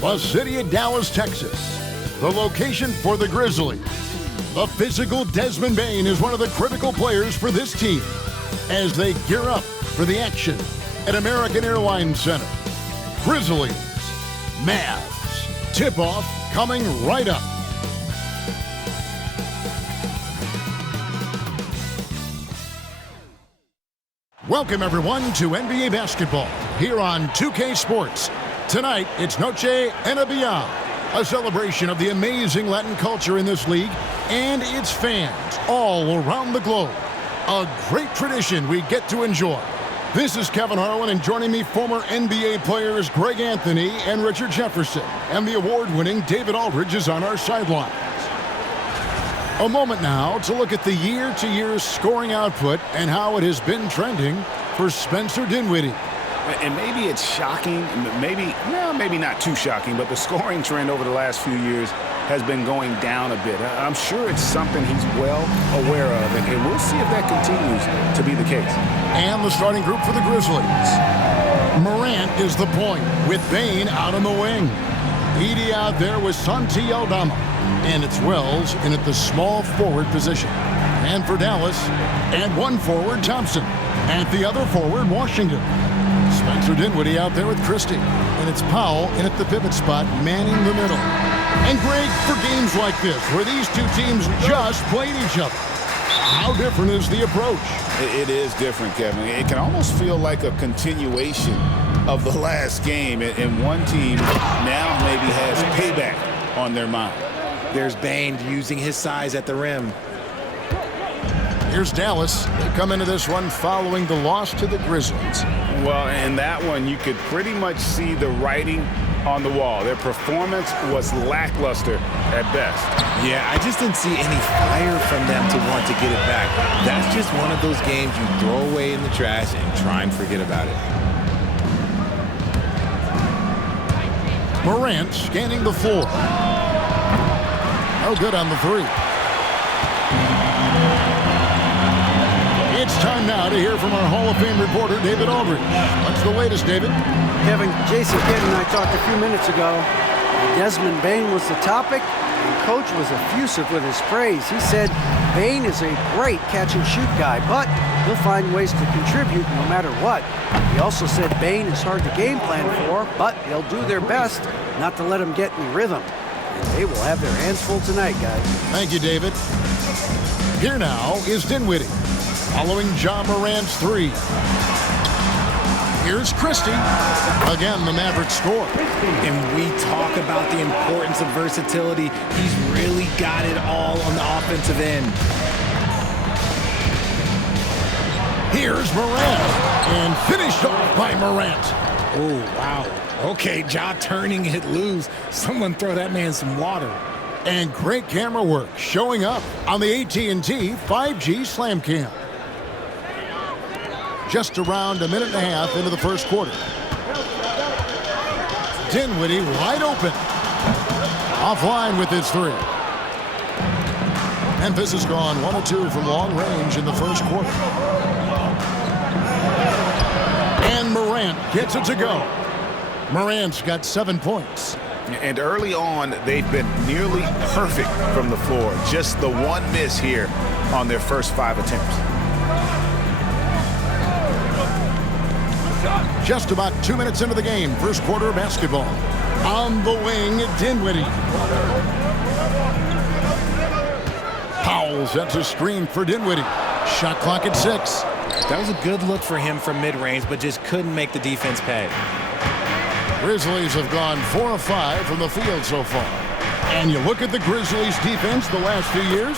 The city of Dallas, Texas, the location for the Grizzlies. The physical Desmond Bane is one of the critical players for this team as they gear up for the action at American Airlines Center. Grizzlies, Mavs, tip-off coming right up. Welcome, everyone, to NBA basketball here on 2K Sports. Tonight, it's Noche and a Beyond, a celebration of the amazing Latin culture in this league and its fans all around the globe. A great tradition we get to enjoy. This is Kevin Harlan, and joining me, former NBA players Greg Anthony and Richard Jefferson, and the award-winning David Aldridge is on our sidelines. A moment now to look at the year-to-year scoring output and how it has been trending for Spencer Dinwiddie. And maybe it's shocking, maybe not too shocking, but the scoring trend over the last few years has been going down a bit. I'm sure it's something he's well aware of, and we'll see if that continues to be the case. And the starting group for the Grizzlies. Morant is the point, with Bane out on the wing. Edie out there with Santi Aldama. And it's Wells in at the small forward position. And for Dallas, and one forward, Thompson. And the other forward, Washington. Spencer Dinwiddie out there with Christie. And it's Powell in at the pivot spot, manning the middle. And Greg, for games like this, where these two teams just played each other, how different is the approach? It is different, Kevin. It can almost feel like a continuation of the last game. And one team now maybe has payback on their mind. There's Bane using his size at the rim. Here's Dallas. They come into this one following the loss to the Grizzlies. Well, in that one, you could pretty much see the writing on the wall. Their performance was lackluster at best. Yeah, I just didn't see any fire from them to want to get it back. That's just one of those games you throw away in the trash and try and forget about it. Morant scanning the floor. No good on the three. It's time now to hear from our Hall of Fame reporter, David Aldridge. What's the latest, David? Kevin, Jason Kidd and I talked a few minutes ago. Desmond Bane was the topic, and Coach was effusive with his praise. He said Bane is a great catch-and-shoot guy, but he'll find ways to contribute no matter what. He also said Bane is hard to game plan for, but they'll do their best not to let him get in rhythm. And they will have their hands full tonight, guys. Thank you, David. Here now is Dinwiddie, following Ja Morant's three. Here's Christie. Again, the Mavericks score. And we talk about the importance of versatility. He's really got it all on the offensive end. Here's Morant. And finished off by Morant. Oh, wow. Okay, Ja turning it loose. Someone throw that man some water. And great camera work showing up on the AT&T 5G Slam Cam. Just around a minute and a half into the first quarter. Dinwiddie wide open. Offline with his three. Memphis has gone 1 of 2 from long range in the first quarter. And Morant gets it to go. Morant's got 7 points. And early on, they've been nearly perfect from the floor. Just the one miss here on their first 5 attempts. Just about 2 minutes into the game, first quarter of basketball. On the wing, Dinwiddie. Powell sets a screen for Dinwiddie. Shot clock at 6. That was a good look for him from mid-range, but just couldn't make the defense pay. Grizzlies have gone 4 of 5 from the field so far. And you look at the Grizzlies defense the last few years,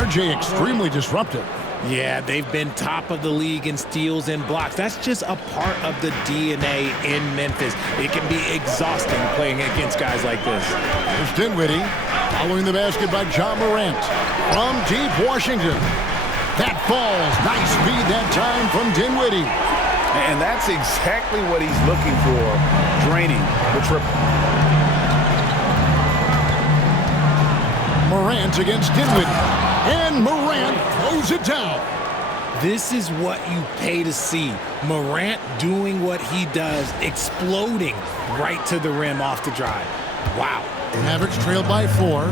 RJ extremely disruptive. Yeah, they've been top of the league in steals and blocks. That's just a part of the DNA in Memphis. It can be exhausting playing against guys like this. Here's Dinwiddie following the basket by John Morant from deep Washington. That falls. Nice feed that time from Dinwiddie. And that's exactly what he's looking for, draining the triple. Morant against Dinwiddie. And Morant throws it down. This is what you pay to see. Morant doing what he does, exploding right to the rim off the drive. Wow. Mavericks trailed by 4.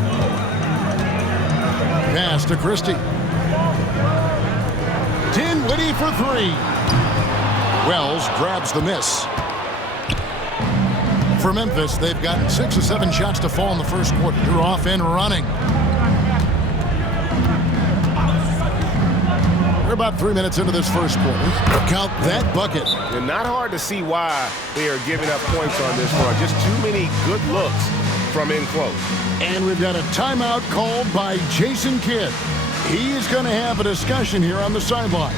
Pass to Christie. Dinwiddie for 3. Wells grabs the miss. For Memphis, they've gotten 6 of 7 shots to fall in the first quarter. They're off and running. We're about 3 minutes into this first quarter. Count that bucket. And not hard to see why they are giving up points on this run. Just too many good looks from in close. And we've got a timeout called by Jason Kidd. He's going to have a discussion here on the sideline.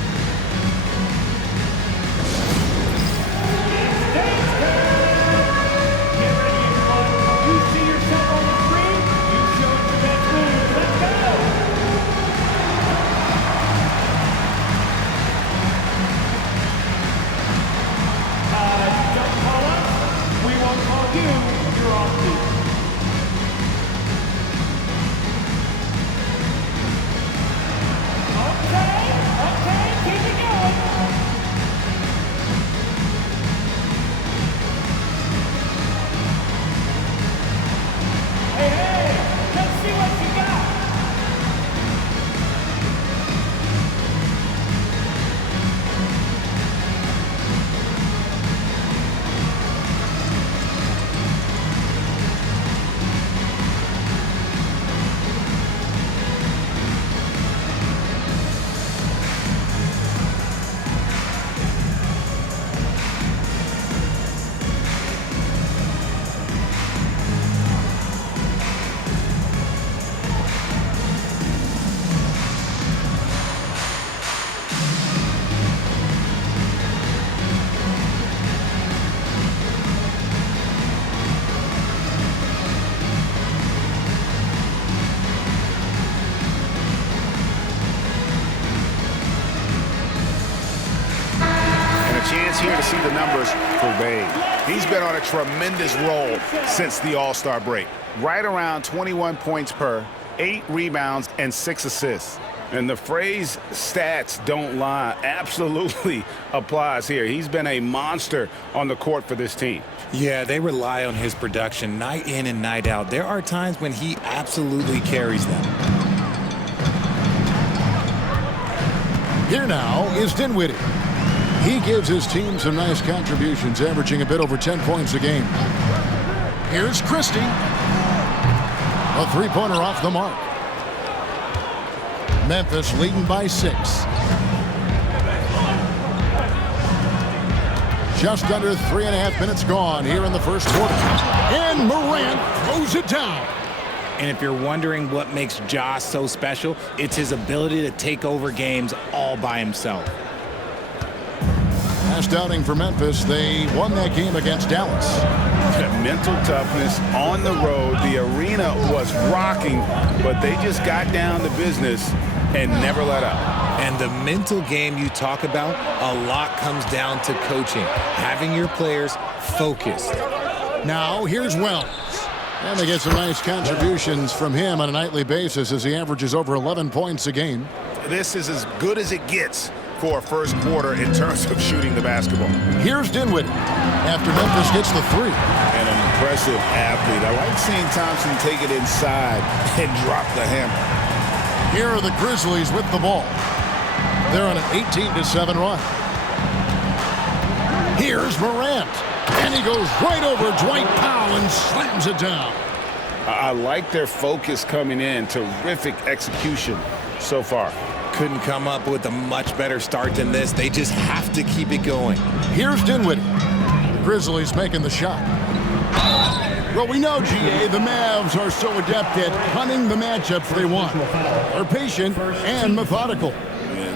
Here to see the numbers for Bane. He's been on a tremendous roll since the All-Star break. Right around 21 points per, 8 rebounds, and 6 assists. And the phrase stats don't lie absolutely applies here. He's been a monster on the court for this team. Yeah, they rely on his production night in and night out. There are times when he absolutely carries them. Here now is Dinwiddie. He gives his team some nice contributions, averaging a bit over 10 points a game. Here's Christie. A three-pointer off the mark. Memphis leading by 6. Just under 3.5 minutes gone here in the first quarter. And Morant throws it down. And if you're wondering what makes Ja so special, it's his ability to take over games all by himself. Last outing for Memphis, they won that game against Dallas. Mental toughness on the road. The arena was rocking, but they just got down to business and never let up. And the mental game you talk about, a lot comes down to coaching, having your players focused. Now, here's Wells. And they get some nice contributions from him on a nightly basis as he averages over 11 points a game. This is as good as it gets for a first quarter in terms of shooting the basketball. Here's Dinwiddie after Memphis gets the 3. An impressive athlete. I like seeing Thompson take it inside and drop the hammer. Here are the Grizzlies with the ball. They're on an 18-7 run. Here's Morant. And he goes right over Dwight Powell and slams it down. I like their focus coming in. Terrific execution so far. Couldn't come up with a much better start than this. They just have to keep it going. Here's Dinwiddie. The Grizzlies making the shot. Well, we know, GA, the Mavs are so adept at hunting the matchups they want. They're patient and methodical.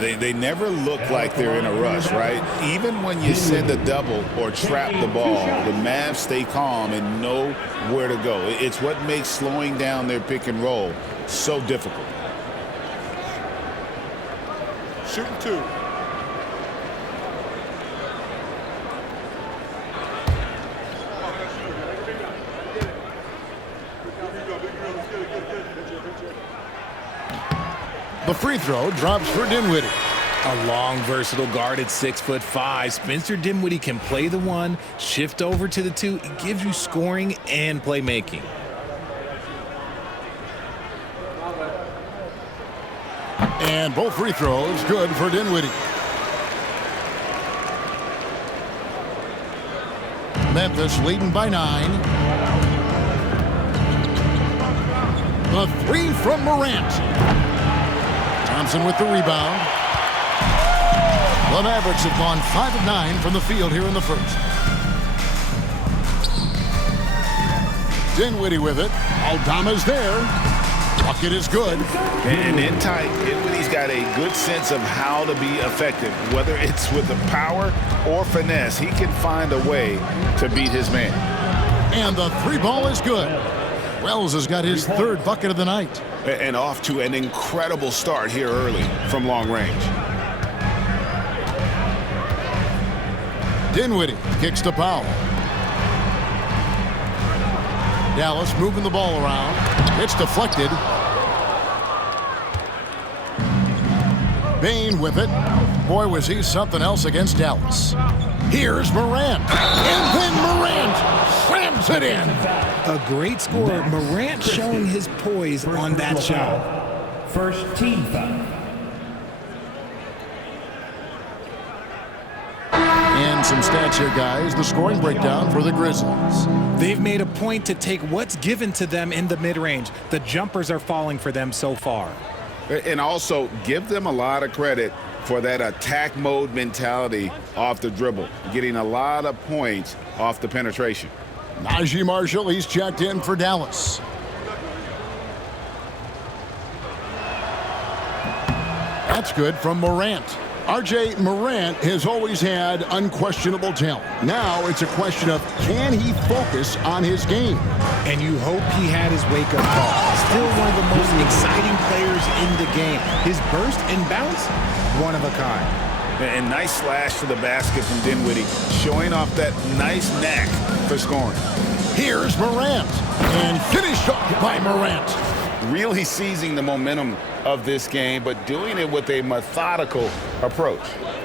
They never look like they're in a rush, right? Even when you send a double or trap the ball, the Mavs stay calm and know where to go. It's what makes slowing down their pick and roll so difficult. Shooting 2. The free throw drops for Dinwiddie. A long, versatile guard at 6'5". Spencer Dinwiddie can play the 1, shift over to the 2. It gives you scoring and playmaking. And both free throws good for Dinwiddie. Memphis leading by 9. The 3 from Morant. Thompson with the rebound. The Mavericks have gone 5 of 9 from the field here in the first. Dinwiddie with it. Aldama's there. Bucket is good. And in tight, Dinwiddie's got a good sense of how to be effective. Whether it's with the power or finesse, he can find a way to beat his man. And the 3 ball is good. Wells has got his 3rd bucket of the night. And off to an incredible start here early from long range. Dinwiddie kicks to Powell. Dallas moving the ball around. It's deflected. Bane with it. Boy, was he something else against Dallas. Here's Morant. And then Morant slams it in. A great scorer. Morant showing his poise on that shot. First team foul. And some stats here, guys. The scoring breakdown for the Grizzlies. They've made a point to take what's given to them in the mid-range. The jumpers are falling for them so far. And also give them a lot of credit for that attack mode mentality off the dribble, getting a lot of points off the penetration. Najee Marshall, he's checked in for Dallas. That's good from Morant. RJ, Morant has always had unquestionable talent. Now it's a question of, can he focus on his game? And you hope he had his wake-up call. Still one of the most exciting players in the game. His burst and bounce, one of a kind. And nice slash to the basket from Dinwiddie, showing off that nice knack for scoring. Here's Morant, and finished off by Morant. Really seizing the momentum of this game, but doing it with a methodical approach.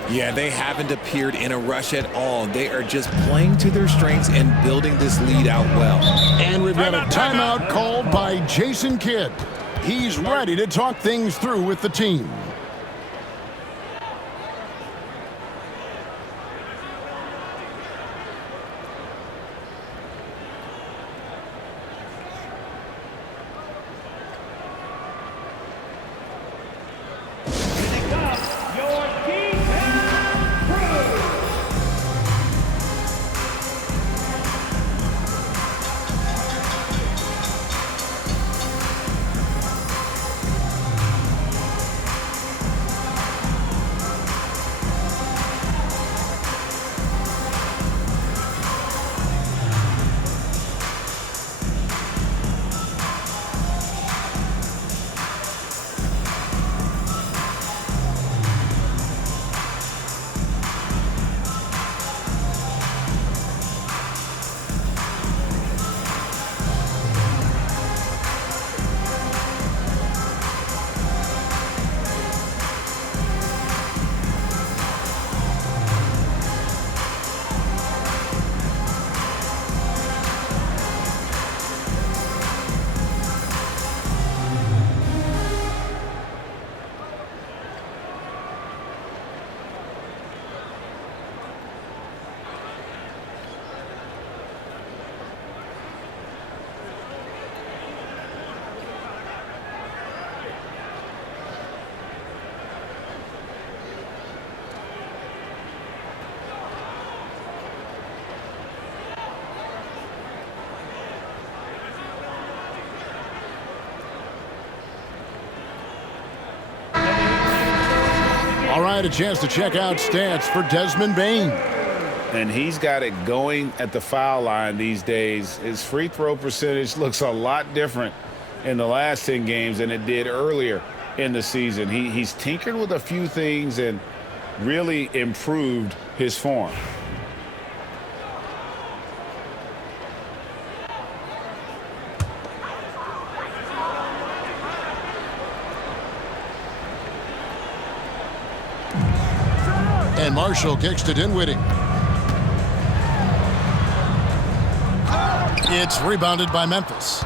Yeah, they haven't appeared in a rush at all. They are just playing to their strengths and building this lead out well. And we've got a timeout called by Jason Kidd. He's ready to talk things through with the team. Bryant a chance to check out stats for Desmond Bane. And he's got it going at the foul line these days. His free throw percentage looks a lot different in the last 10 games than it did earlier in the season. He's tinkered with a few things and really improved his form. And Marshall kicks to Dinwiddie. It's rebounded by Memphis.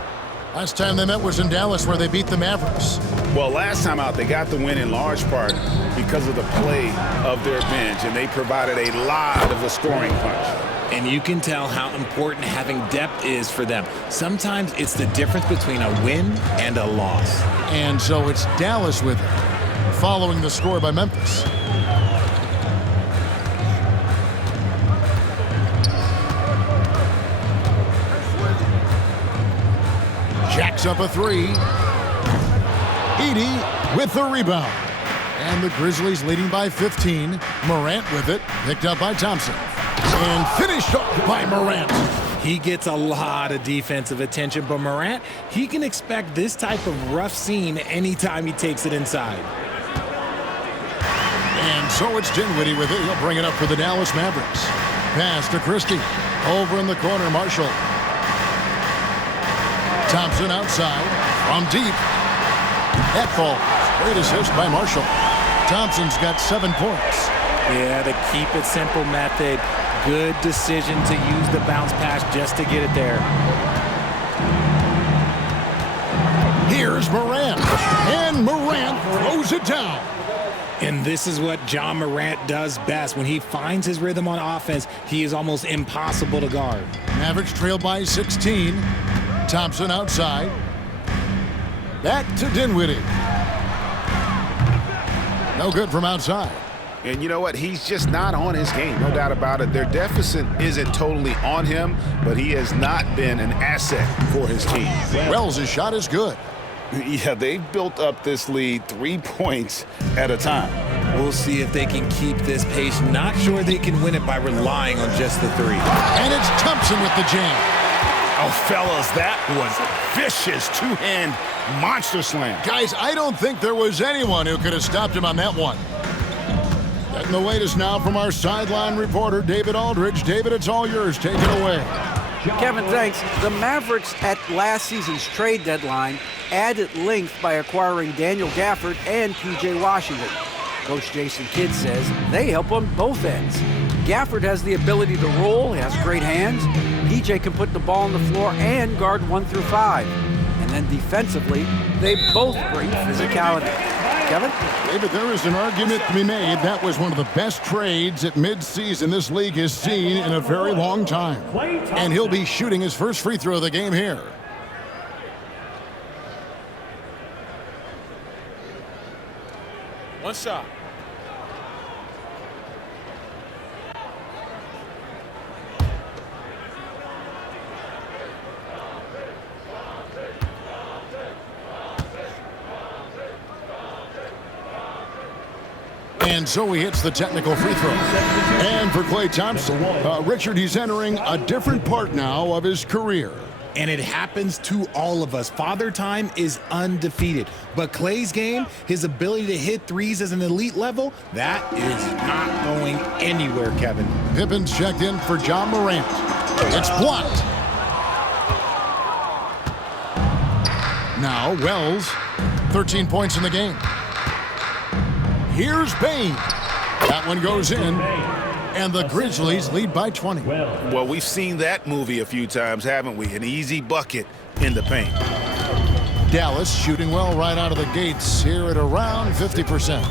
Last time they met was in Dallas, where they beat the Mavericks. Well, last time out, they got the win in large part because of the play of their bench, and they provided a lot of the scoring punch. And you can tell how important having depth is for them. Sometimes it's the difference between a win and a loss. And so it's Dallas with it, following the score by Memphis. Jacks up a three. Edey with the rebound. And the Grizzlies leading by 15. Morant with it, picked up by Thompson. And finished off by Morant. He gets a lot of defensive attention, but Morant, he can expect this type of rough scene anytime he takes it inside. And so it's Dinwiddie with it. He'll bring it up for the Dallas Mavericks. Pass to Christie. Over in the corner, Marshall. Thompson outside, from deep. That falls. Great assist by Marshall. Thompson's got 7 points. Yeah, the keep it simple method. Good decision to use the bounce pass just to get it there. Here's Morant. And Morant throws it down. And this is what John Morant does best. When he finds his rhythm on offense, he is almost impossible to guard. Mavericks trail by 16. Thompson outside. Back to Dinwiddie. No good from outside. And you know what? He's just not on his game, no doubt about it. Their deficit isn't totally on him, but he has not been an asset for his team. Wells' shot is good. Yeah, they've built up this lead 3 points at a time. We'll see if they can keep this pace. Not sure they can win it by relying on just the three. And it's Thompson with the jam. Oh, fellas, that was vicious two-hand monster slam. Guys, I don't think there was anyone who could have stopped him on that one. Getting the latest now from our sideline reporter, David Aldridge. David, it's all yours. Take it away. Kevin, thanks. The Mavericks at last season's trade deadline added length by acquiring Daniel Gafford and P.J. Washington. Coach Jason Kidd says they help on both ends. Gafford has the ability to roll, has great hands. P.J. can put the ball on the floor and guard 1 through 5. And then defensively, they both bring physicality. Kevin? David, there is an argument to be made. That was one of the best trades at midseason this league has seen in a very long time. And he'll be shooting his first free throw of the game here. One shot. And so he hits the technical free throw. And for Klay Thompson, Richard, he's entering a different part now of his career. And it happens to all of us. Father Time is undefeated. But Klay's game, his ability to hit threes as an elite level, that is not going anywhere, Kevin. Pippen's checked in for John Morant. It's blocked. Now Wells, 13 points in the game. Here's Bane. That one goes in. And the Grizzlies lead by 20. Well, we've seen that movie a few times, haven't we? An easy bucket in the paint. Dallas shooting well right out of the gates here at around 50%.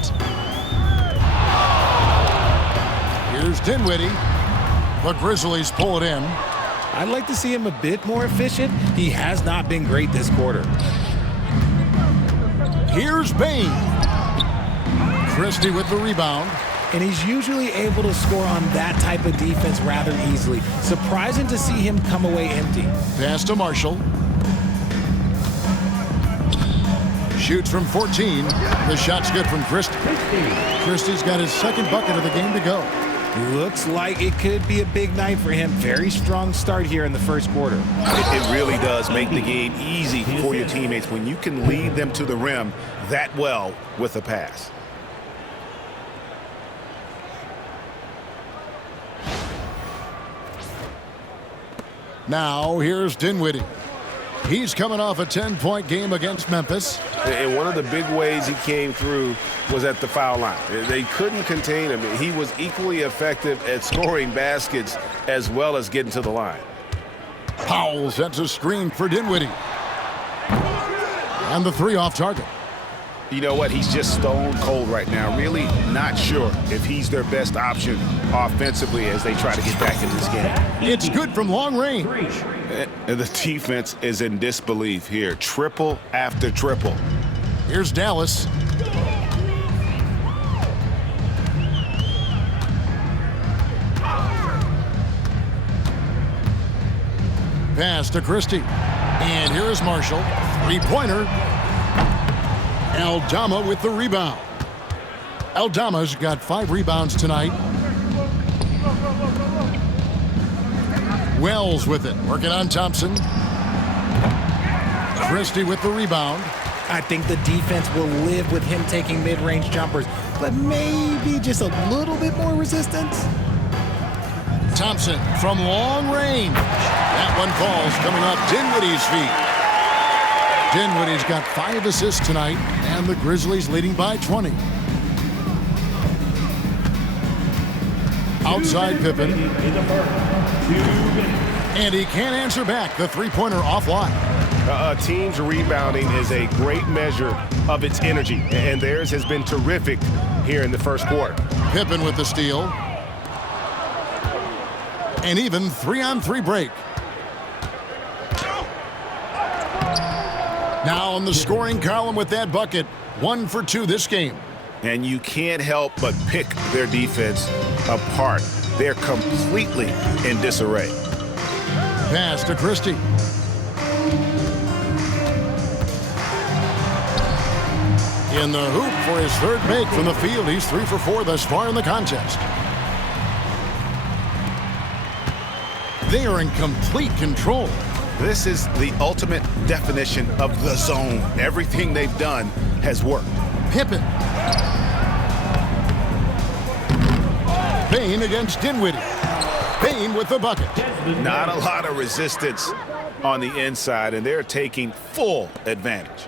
Here's Dinwiddie. The Grizzlies pull it in. I'd like to see him a bit more efficient. He has not been great this quarter. Here's Bane. Christie with the rebound. And he's usually able to score on that type of defense rather easily. Surprising to see him come away empty. Pass to Marshall. shoots from 14. The shot's good from Christie. Christie's got his second bucket of the game to go. Looks like it could be a big night for him. Very strong start here in the first quarter. It really does make the game easy for your teammates when you can lead them to the rim that well with a pass. Now, here's Dinwiddie. He's coming off a 10-point game against Memphis. And one of the big ways he came through was at the foul line. They couldn't contain him. He was equally effective at scoring baskets as well as getting to the line. Powell sets a screen for Dinwiddie. And the three off target. You know what? He's just stone cold right now. Really not sure if he's their best option offensively as they try to get back in this game. It's good from long range. And the defense is in disbelief here. Triple after triple. Here's Dallas. Pass to Christie. And here is Marshall. Three-pointer. Aldama with the rebound. Aldama's got 5 rebounds tonight. Wells with it, working on Thompson. Christie with the rebound. I think the defense will live with him taking mid-range jumpers, but maybe just a little bit more resistance. Thompson from long range. That one falls coming off Dinwiddie's feet. Dinwiddie's got 5 assists tonight, and the Grizzlies leading by 20. Outside Pippen. And he can't answer back. The three-pointer offline. A team's rebounding is a great measure of its energy, and theirs has been terrific here in the first quarter. Pippen with the steal. And even 3-on-3 break. Now in the scoring column with that bucket. 1 for 2 this game. And you can't help but pick their defense apart. They're completely in disarray. Pass to Christie. In the hoop for his third make from the field. He's 3 for 4 thus far in the contest. They are in complete control. This is the ultimate definition of the zone. Everything they've done has worked. Pippen. Payne against Dinwiddie. Payne with the bucket. Not a lot of resistance on the inside, and they're taking full advantage.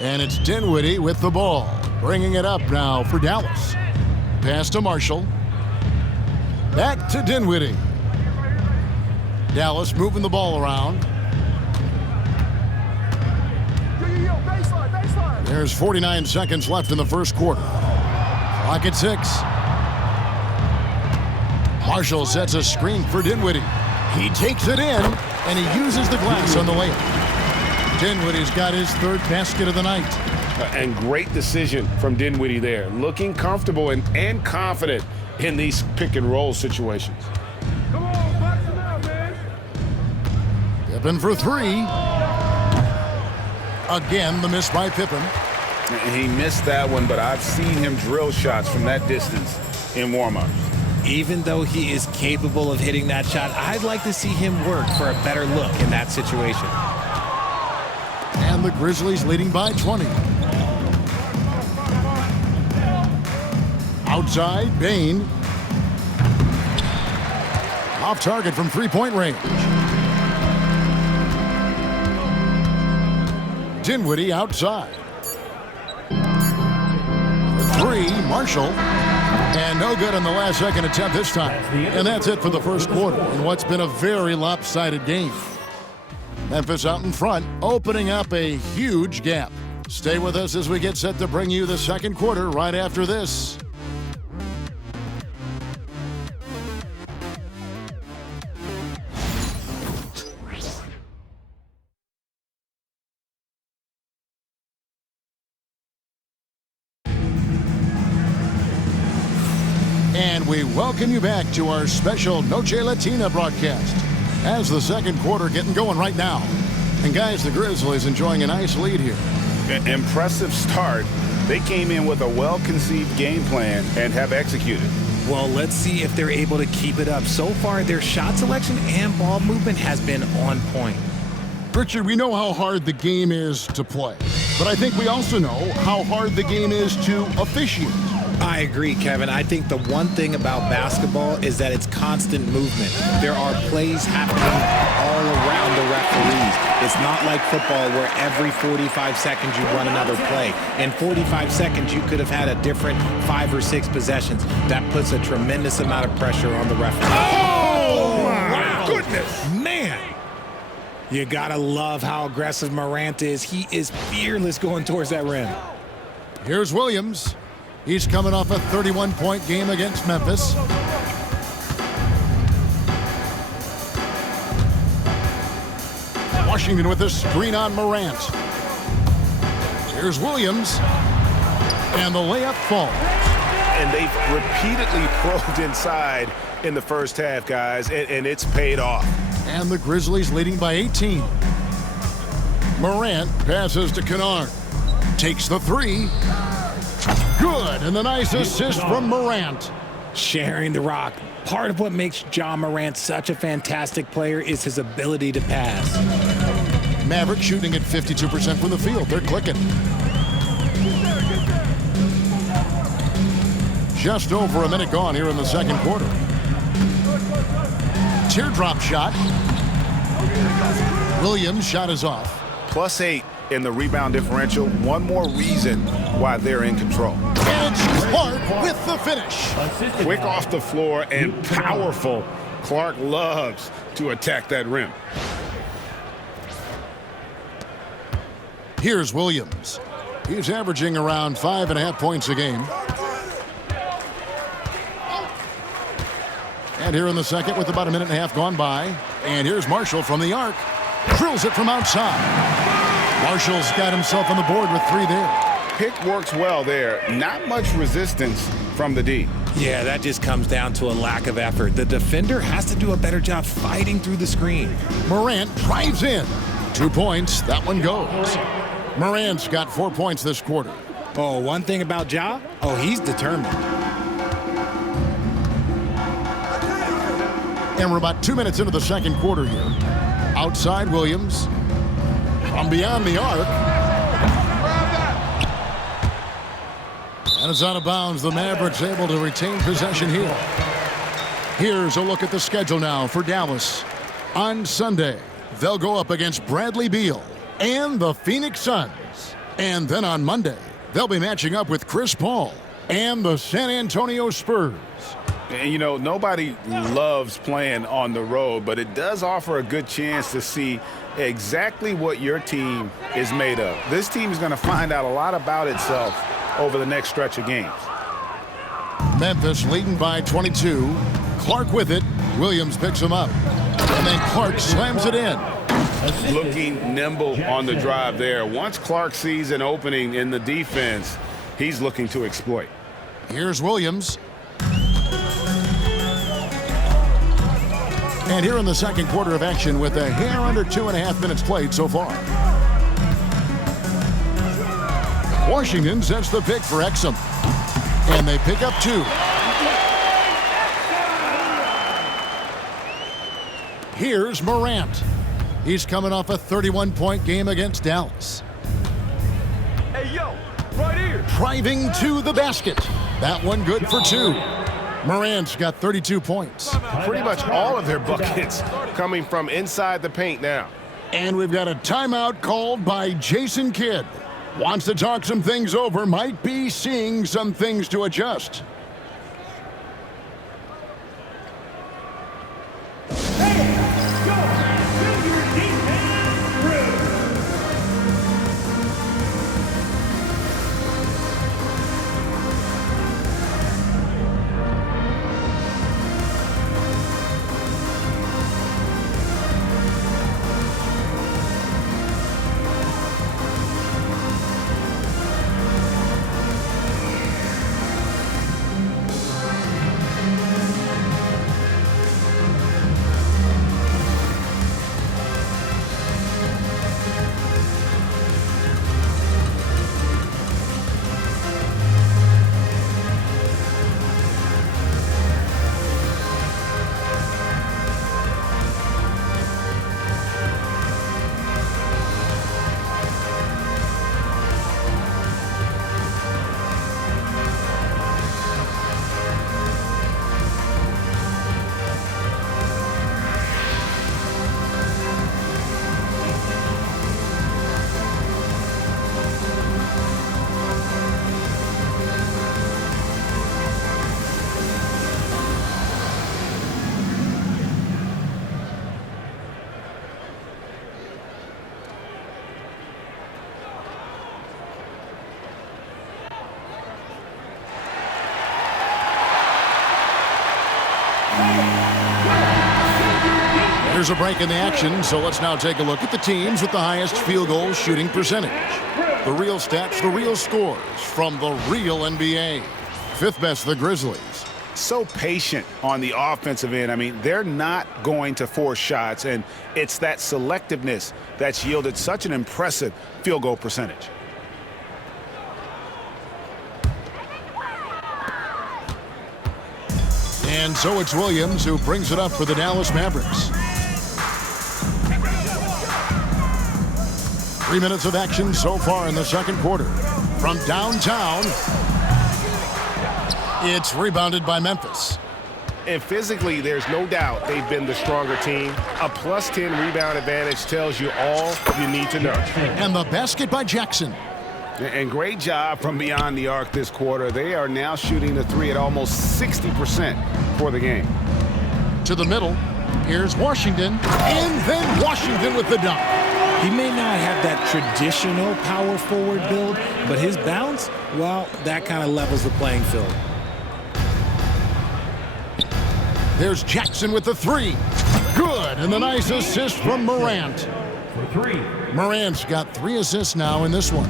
And it's Dinwiddie with the ball. Bringing it up now for Dallas. Pass to Marshall. Back to Dinwiddie. Dallas moving the ball around. There's 49 seconds left in the first quarter. Clock at 6. Marshall sets a screen for Dinwiddie. He takes it in, and he uses the glass on the layup. Dinwiddie's got his third basket of the night. And great decision from Dinwiddie there. Looking comfortable and confident in these pick-and-roll situations. Come on, box him out, man. Pippen for 3. Again, the miss by Pippen. He missed that one, but I've seen him drill shots from that distance in warm-ups. Even though he is capable of hitting that shot, I'd like to see him work for a better look in that situation. And the Grizzlies leading by 20. Outside, Payne. Off target from three-point range. Dinwiddie outside. For 3, Marshall. And no good on the last second attempt this time. And that's it for the first quarter in what's been a very lopsided game. Memphis out in front, opening up a huge gap. Stay with us as we get set to bring you the second quarter right after this. And we welcome you back to our special Noche Latina broadcast as the second quarter getting going right now. And guys, the Grizzlies enjoying a nice lead here. Impressive start. They came in with a well-conceived game plan and have executed. Well, let's see if they're able to keep it up. So far, their shot selection and ball movement has been on point. Richard, we know how hard the game is to play, but I think we also know how hard the game is to officiate. I agree, Kevin. I think the one thing about basketball is that it's constant movement. There are plays happening all around the referees. It's not like football where every 45 seconds you run another play. In 45 seconds, you could have had a different 5 or 6 possessions. That puts a tremendous amount of pressure on the referee. Oh, my goodness. Man! You gotta love how aggressive Morant is. He is fearless going towards that rim. Here's Williams. He's coming off a 31-point game against Memphis. Washington with a screen on Morant. Here's Williams. And the layup falls. And they've repeatedly probed inside in the first half, guys, and it's paid off. And the Grizzlies leading by 18. Morant passes to Kennard. Takes the three. Good, and the nice assist from Morant. Sharing the rock. Part of what makes Ja Morant such a fantastic player is his ability to pass. Mavericks shooting at 52% from the field. They're clicking. Just over a minute gone here in the second quarter. Teardrop shot. Williams' shot is off. +8 in the rebound differential. One more reason why they're in control. And it's Clark with the finish. Quick off the floor and powerful. Clark loves to attack that rim. Here's Williams. He's averaging around 5.5 points a game. And here in the second with about a minute and a half gone by. And here's Marshall from the arc. Drills it from outside. Marshall's got himself on the board with 3 there. Pick works well there. Not much resistance from the D. Yeah, that just comes down to a lack of effort. The defender has to do a better job fighting through the screen. Morant drives in. 2 points. That one goes. Morant's got 4 points this quarter. Oh, one thing about Ja? Oh, he's determined. And we're about 2 minutes into the second quarter here. Outside Williams. From beyond the arc. And it's out of bounds. The Mavericks able to retain possession here. Here's a look at the schedule now for Dallas. On Sunday, they'll go up against Bradley Beal and the Phoenix Suns. And then on Monday, they'll be matching up with Chris Paul and the San Antonio Spurs. And, you know, nobody loves playing on the road, but it does offer a good chance to see exactly what your team is made of. This team is going to find out a lot about itself over the next stretch of games. Memphis leading by 22. Clark with it. Williams picks him up. And then Clark slams it in. Looking nimble on the drive there. Once Clark sees an opening in the defense, he's looking to exploit. Here's Williams. And here in the second quarter of action with a hair under 2.5 minutes played so far. Washington sets the pick for Exum. And they pick up 2. Here's Morant. He's coming off a 31-point game against Dallas. Hey, yo, right here. Driving to the basket. That one good for 2. Morant's got 32 points. Pretty much all of their buckets coming from inside the paint now. And we've got a timeout called by Jason Kidd. Wants to talk some things over, might be seeing some things to adjust. Here's a break in the action, so let's now take a look at the teams with the highest field goal shooting percentage. The real stats, the real scores from the real NBA. Fifth best, the Grizzlies. So patient on the offensive end. I mean, they're not going to force shots, and it's that selectiveness that's yielded such an impressive field goal percentage. And so it's Williams who brings it up for the Dallas Mavericks. 3 minutes of action so far in the second quarter. From downtown, it's rebounded by Memphis. And physically, there's no doubt they've been the stronger team. A +10 rebound advantage tells you all you need to know. And the basket by Jackson. And great job from beyond the arc this quarter. They are now shooting the three at almost 60% for the game. To the middle, here's Washington, and then Washington with the dunk. He may not have that traditional power forward build, but his bounce, well, that kind of levels the playing field. There's Jackson with the three. Good, and the nice assist from Morant. Morant's got 3 assists now in this one.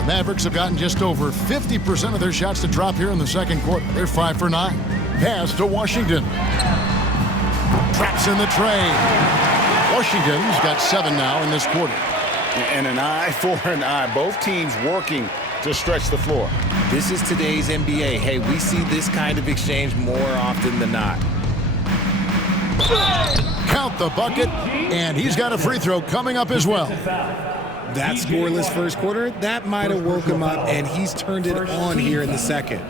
The Mavericks have gotten just over 50% of their shots to drop here in the second quarter. They're 5 for 9. Pass to Washington. Traps in the tray. Washington's got 7 now in this quarter. And an eye for an eye. Both teams working to stretch the floor. This is today's NBA. Hey, we see this kind of exchange more often than not. Count the bucket, and he's got a free throw coming up as well. That scoreless first quarter, that might have woke him up, and he's turned it on here in the second.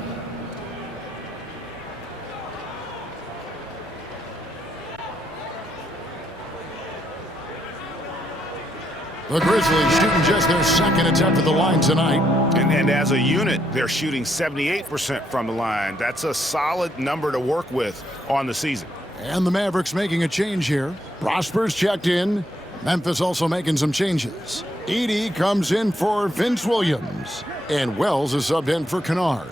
The Grizzlies shooting just their second attempt at the line tonight. And as a unit, they're shooting 78% from the line. That's a solid number to work with on the season. And the Mavericks making a change here. Prosper's checked in. Memphis also making some changes. Edey comes in for Vince Williams. And Wells is subbed in for Kennard.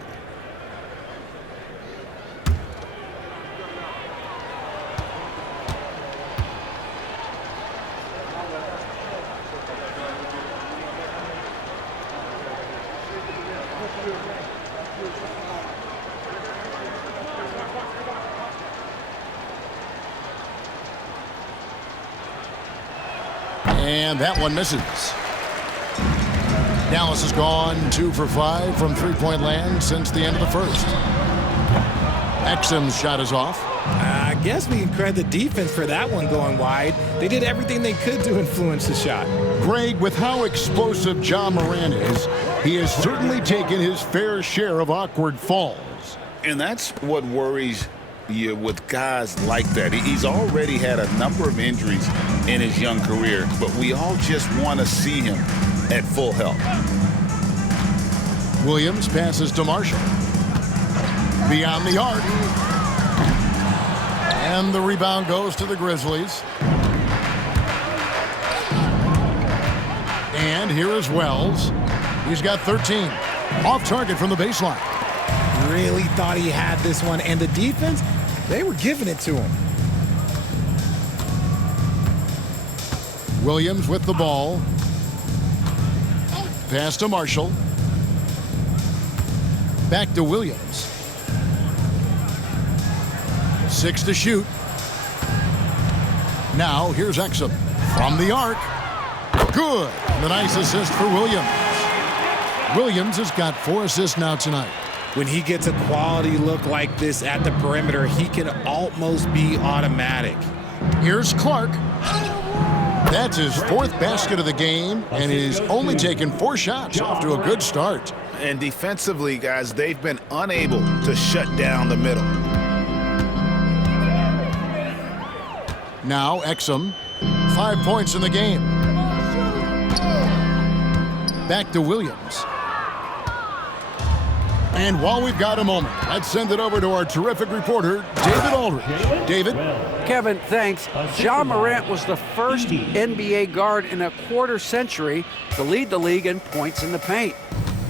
And that one misses. Dallas has gone 2 for 5 from three-point land since the end of the first. Exum's shot is off. I guess we can credit the defense for that one going wide. They did everything they could to influence the shot. Greg, with how explosive Ja Morant is, he has certainly taken his fair share of awkward falls. And that's what worries you with guys like that. He's already had a number of injuries in his young career, but we all just want to see him at full health. Williams passes to Marshall. Beyond the arc. And the rebound goes to the Grizzlies. And here is Wells. He's got 13. Off target from the baseline. Really thought he had this one, and the defense, they were giving it to him. Williams with the ball. Pass to Marshall. Back to Williams. 6 to shoot. Now here's Exum from the arc. Good. The nice assist for Williams. Williams has got 4 assists now tonight. When he gets a quality look like this at the perimeter, he can almost be automatic. Here's Clark. That's his 4th basket of the game, and he's only taken 4 shots. Off to a good start. And defensively, guys, they've been unable to shut down the middle. Now Exum, 5 points in the game. Back to Williams. And while we've got a moment, let's send it over to our terrific reporter, David Aldridge. David? Kevin, thanks. Ja Morant was the first NBA guard in a quarter century to lead the league in points in the paint.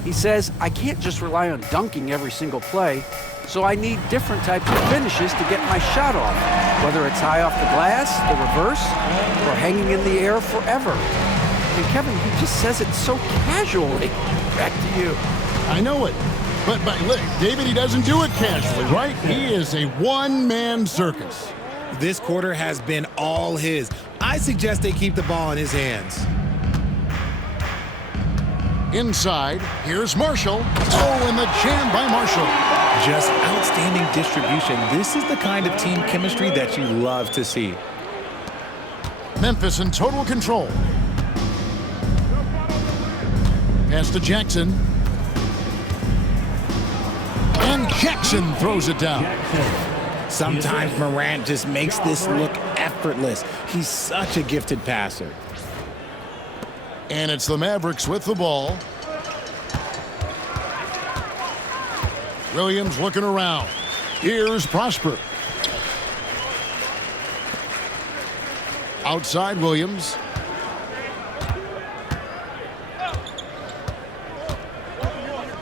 He says, I can't just rely on dunking every single play, So I need different types of finishes to get my shot off, whether it's high off the glass, the reverse, or hanging in the air forever. And Kevin, he just says it so casually. Back to you. I know it. But look, David, he doesn't do it casually, right? He is a one-man circus. This quarter has been all his. I suggest they keep the ball in his hands. Inside, here's Marshall. Oh, and the jam by Marshall. Just outstanding distribution. This is the kind of team chemistry that you love to see. Memphis in total control. Pass to Jackson. And Jackson throws it down. Sometimes Morant just makes this look effortless. He's such a gifted passer. And it's the Mavericks with the ball. Williams looking around. Here's Prosper. Outside Williams.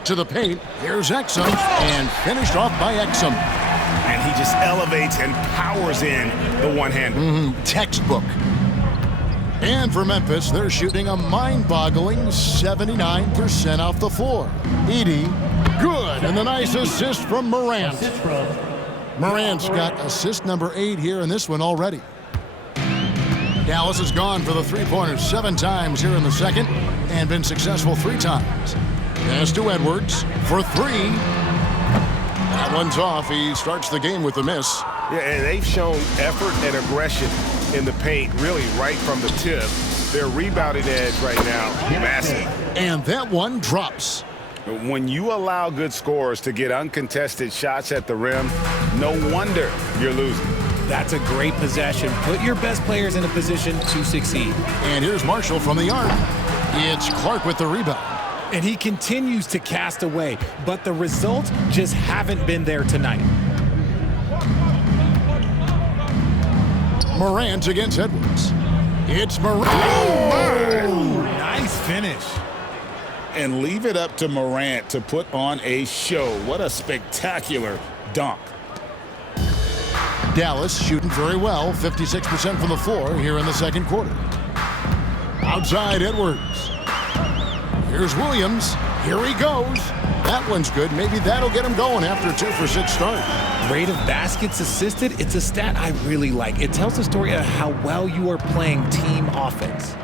To the paint. Here's Exum. And finished off by Exum. And he just elevates and powers in the one-hander. Textbook. And for Memphis, they're shooting a mind-boggling 79% off the floor. Edey, good, and the nice assist from Morant. Morant's got assist number 8 here in this one already. Dallas has gone for the three-pointers 7 times here in the second and been successful 3 times. Pass to Edwards for 3. That one's off. He starts the game with a miss. Yeah, and they've shown effort and aggression in the paint, really right from the tip. Their rebounding edge right now, massive. And that one drops. When you allow good scorers to get uncontested shots at the rim, no wonder you're losing. That's a great possession. Put your best players in a position to succeed. And here's Marshall from the arc. It's Clark with the rebound. And he continues to cast away, but the results just haven't been there tonight. Morant against Edwards. It's Morant. Oh, nice finish. And leave it up to Morant to put on a show. What a spectacular dunk. Dallas shooting very well, 56% from the floor here in the second quarter. Outside Edwards. Here's Williams. Here he goes. That one's good. Maybe that'll get him going after a 2 for 6 start. Rate of baskets assisted, it's a stat I really like. It tells the story of how well you are playing team offense.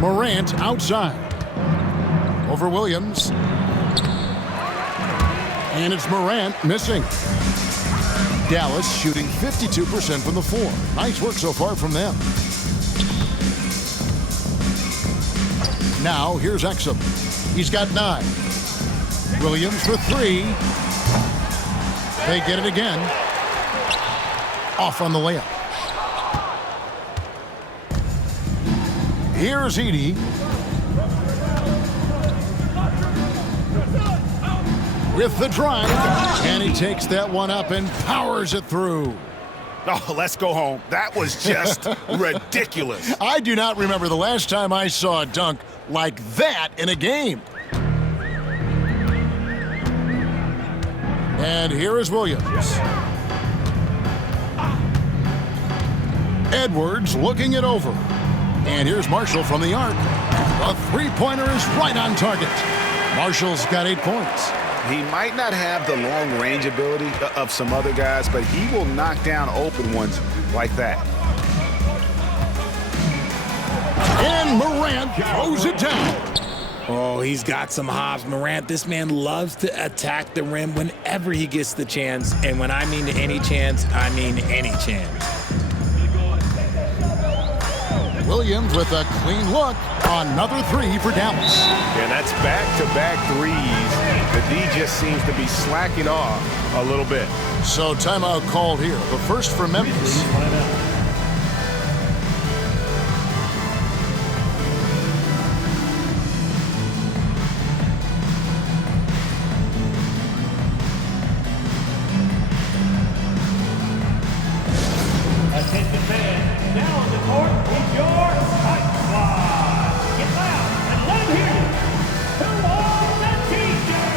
Morant outside. Over Williams. And it's Morant missing. Dallas shooting 52% from the floor. Nice work so far from them. Now here's Exum. He's got 9. Williams for 3. They get it again. Off on the layup. Here's Edey. With the drive. And he takes that one up and powers it through. Oh, let's go home. That was just ridiculous. I do not remember the last time I saw a dunk like that in a game. And here is Williams. Edwards looking it over. And here's Marshall from the arc. A three-pointer is right on target. Marshall's got 8 points. He might not have the long-range ability of some other guys, but he will knock down open ones like that. And Morant throws it down. Oh, he's got some hops. Morant, this man loves to attack the rim whenever he gets the chance. And when I mean any chance, I mean any chance. Williams with a clean look. Another 3 for Dallas. And that's back-to-back threes. The D just seems to be slacking off a little bit. So timeout called here. The first for Memphis. Attention fans, now on the court is your Fight Squad. Get loud and let them hear you. Who are the teachers?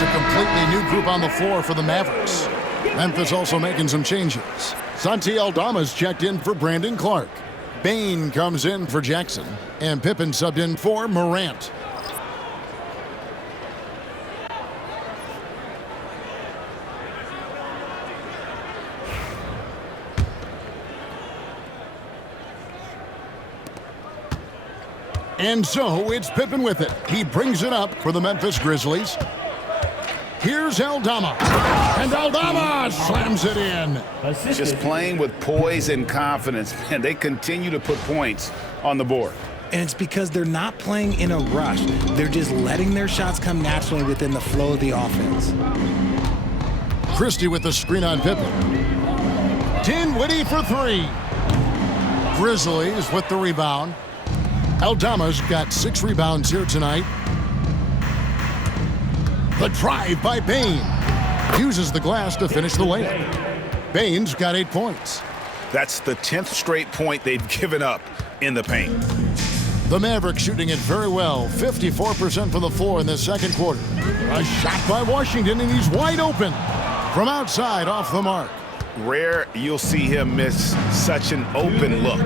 It's a completely new group on the floor for the Mavericks. Memphis also making some changes. Santi Aldama's checked in for Brandon Clark. Bane comes in for Jackson. And Pippen subbed in for Morant. And so it's Pippen with it. He brings it up for the Memphis Grizzlies. Here's Aldama. And Aldama slams it in. Just playing with poise and confidence. And they continue to put points on the board. And it's because they're not playing in a rush. They're just letting their shots come naturally within the flow of the offense. Christie with the screen on Pippen. Dinwiddie for three. Grizzlies with the rebound. Aldama's got 6 rebounds here tonight. The drive by Bane. Uses the glass to finish the layup. Bane's got 8 points. That's the 10th straight point they've given up in the paint. The Mavericks shooting it very well. 54% from the floor in the second quarter. A shot by Washington, and he's wide open. From outside, off the mark. Rare you'll see him miss such an open look.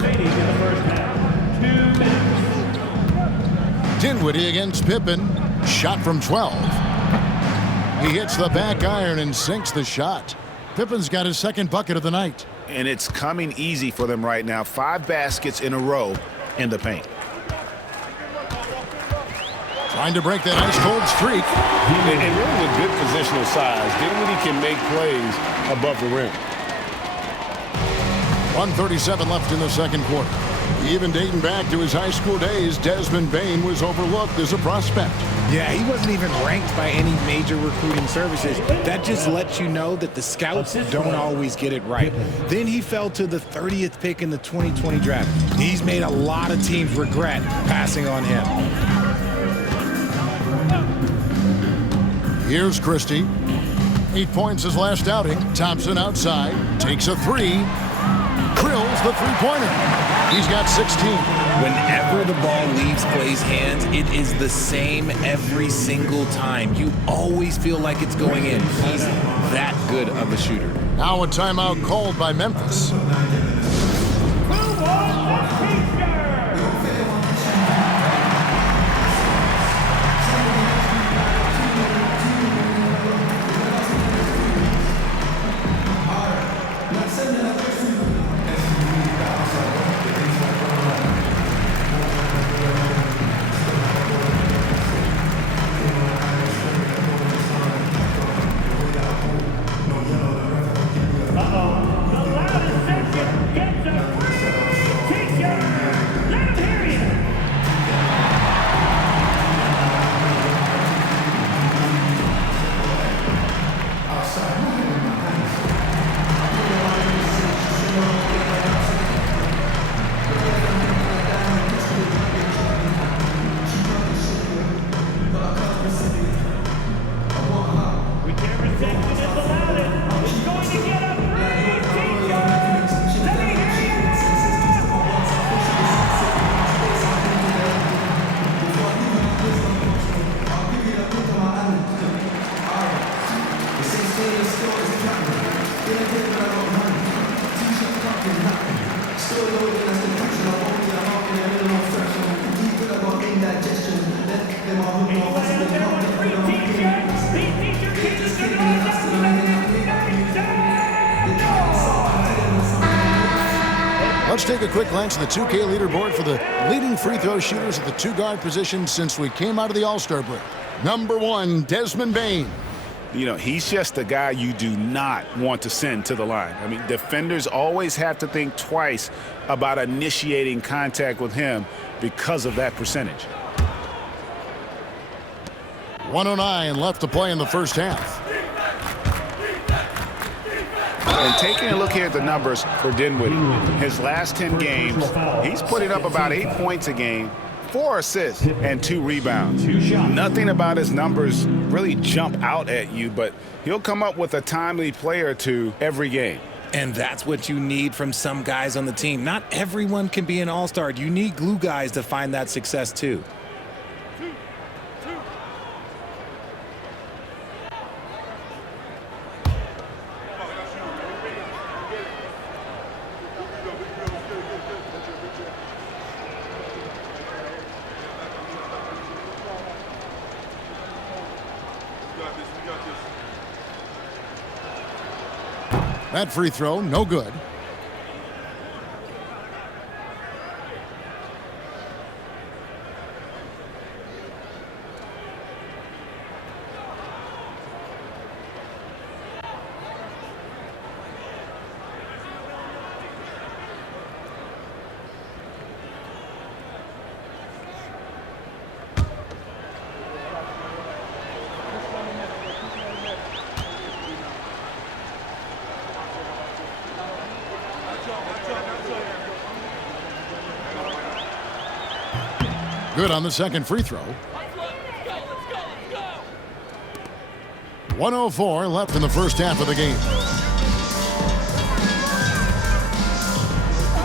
Dinwiddie against Pippen. Shot from 12. He hits the back iron and sinks the shot. Pippen's got his second bucket of the night. And it's coming easy for them right now. 5 baskets in a row in the paint. Trying to break that ice-cold streak. And really with good positional size, Dinwiddie can make plays above the rim. 1:37 left in the second quarter. Even dating back to his high school days, Desmond Bane was overlooked as a prospect. Yeah, he wasn't even ranked by any major recruiting services. That just lets you know that the scouts don't always get it right. Then he fell to the 30th pick in the 2020 draft. He's made a lot of teams regret passing on him. Here's Christie. 8 points his last outing. Thompson outside. Takes a 3. Drills the three-pointer. He's got 16. Whenever the ball leaves Clay's hands, it is the same every single time. You always feel like it's going in. He's that good of a shooter. Now a timeout called by Memphis. Let's take a quick glance at the 2K leaderboard for the leading free throw shooters at the 2-guard position since we came out of the All-Star break. Number 1, Desmond Bane. You know, he's just the guy you do not want to send to the line. I mean, defenders always have to think twice about initiating contact with him because of that percentage. 1:09 left to play in the first half. And taking a look here at the numbers for Dinwiddie, his last 10 games, he's putting up about 8 points a game, 4 assists, and 2 rebounds. Nothing about his numbers really jump out at you, but he'll come up with a timely play or two every game. And that's what you need from some guys on the team. Not everyone can be an all-star. You need glue guys to find that success too. That free throw, no good. Good on the second free throw. 1:04 left in the first half of the game.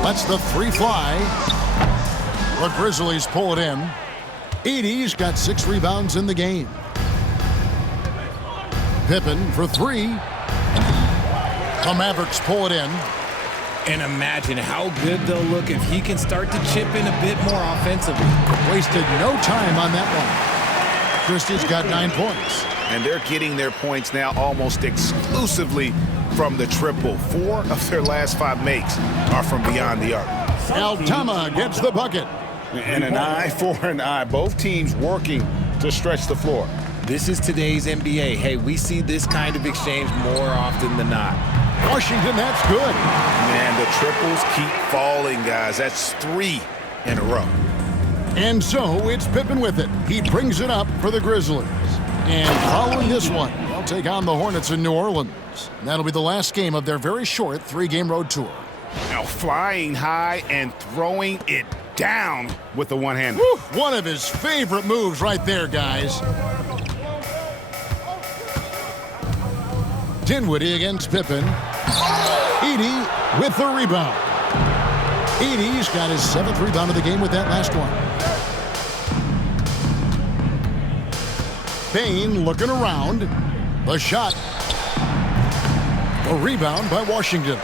Lets the three fly. The Grizzlies pull it in. Edey's got 6 rebounds in the game. Pippen for 3. The Mavericks pull it in. And imagine how good they'll look if he can start to chip in a bit more offensively. Wasted no time on that one. Christie's got 9 points. And they're getting their points now almost exclusively from the triple. 4 of their last 5 makes are from beyond the arc. Altama gets the bucket. And an eye for an eye. Both teams working to stretch the floor. This is today's NBA. Hey, we see this kind of exchange more often than not. Washington, that's good. Man, the triples keep falling, guys. That's 3 in a row. And so it's Pippen with it. He brings it up for the Grizzlies. And following this one, they'll take on the Hornets in New Orleans. And that'll be the last game of their very short 3-game road tour. Now flying high and throwing it down with the one-hander. One of his favorite moves right there, guys. Dinwiddie against Pippen. Edey with the rebound. Edey's got his 7th rebound of the game with that last one. Bane looking around. The shot. A rebound by Washington.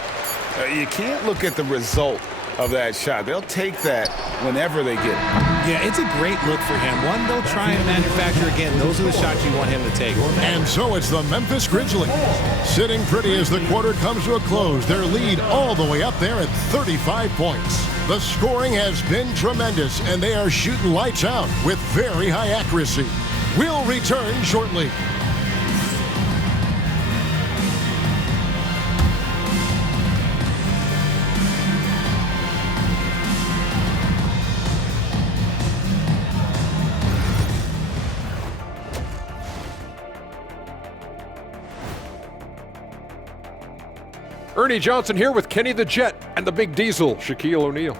You can't look at the result of that shot. They'll take that whenever they get it. Yeah, it's a great look for him. One they'll try and manufacture again. Those are the shots you want him to take. And so it's the Memphis Grizzlies sitting pretty as the quarter comes to a close. Their lead all the way up there at 35 points. The scoring has been tremendous, and they are shooting lights out with very high accuracy. We'll return shortly. Ernie Johnson here with Kenny the Jet and the Big Diesel, Shaquille O'Neal.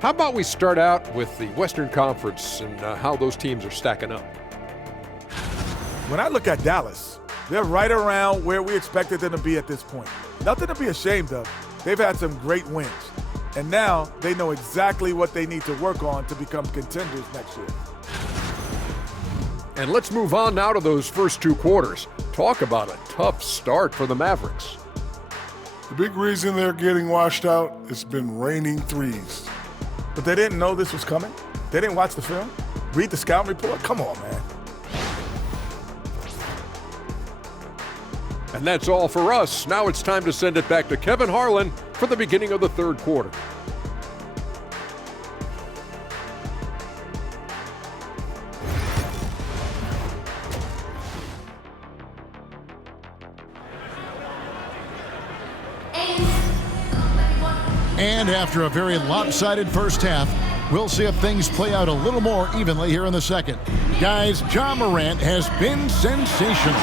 How about we start out with the Western Conference and how those teams are stacking up? When I look at Dallas, they're right around where we expected them to be at this point. Nothing to be ashamed of. They've had some great wins. And now they know exactly what they need to work on to become contenders next year. And let's move on now to those first 2 quarters. Talk about a tough start for the Mavericks. The big reason they're getting washed out has been raining threes. But they didn't know this was coming? They didn't watch the film? Read the scout report? Come on, man. And that's all for us. Now it's time to send it back to Kevin Harlan for the beginning of the 3rd quarter. And after a very lopsided first half, we'll see if things play out a little more evenly here in the second. Guys, Ja Morant has been sensational.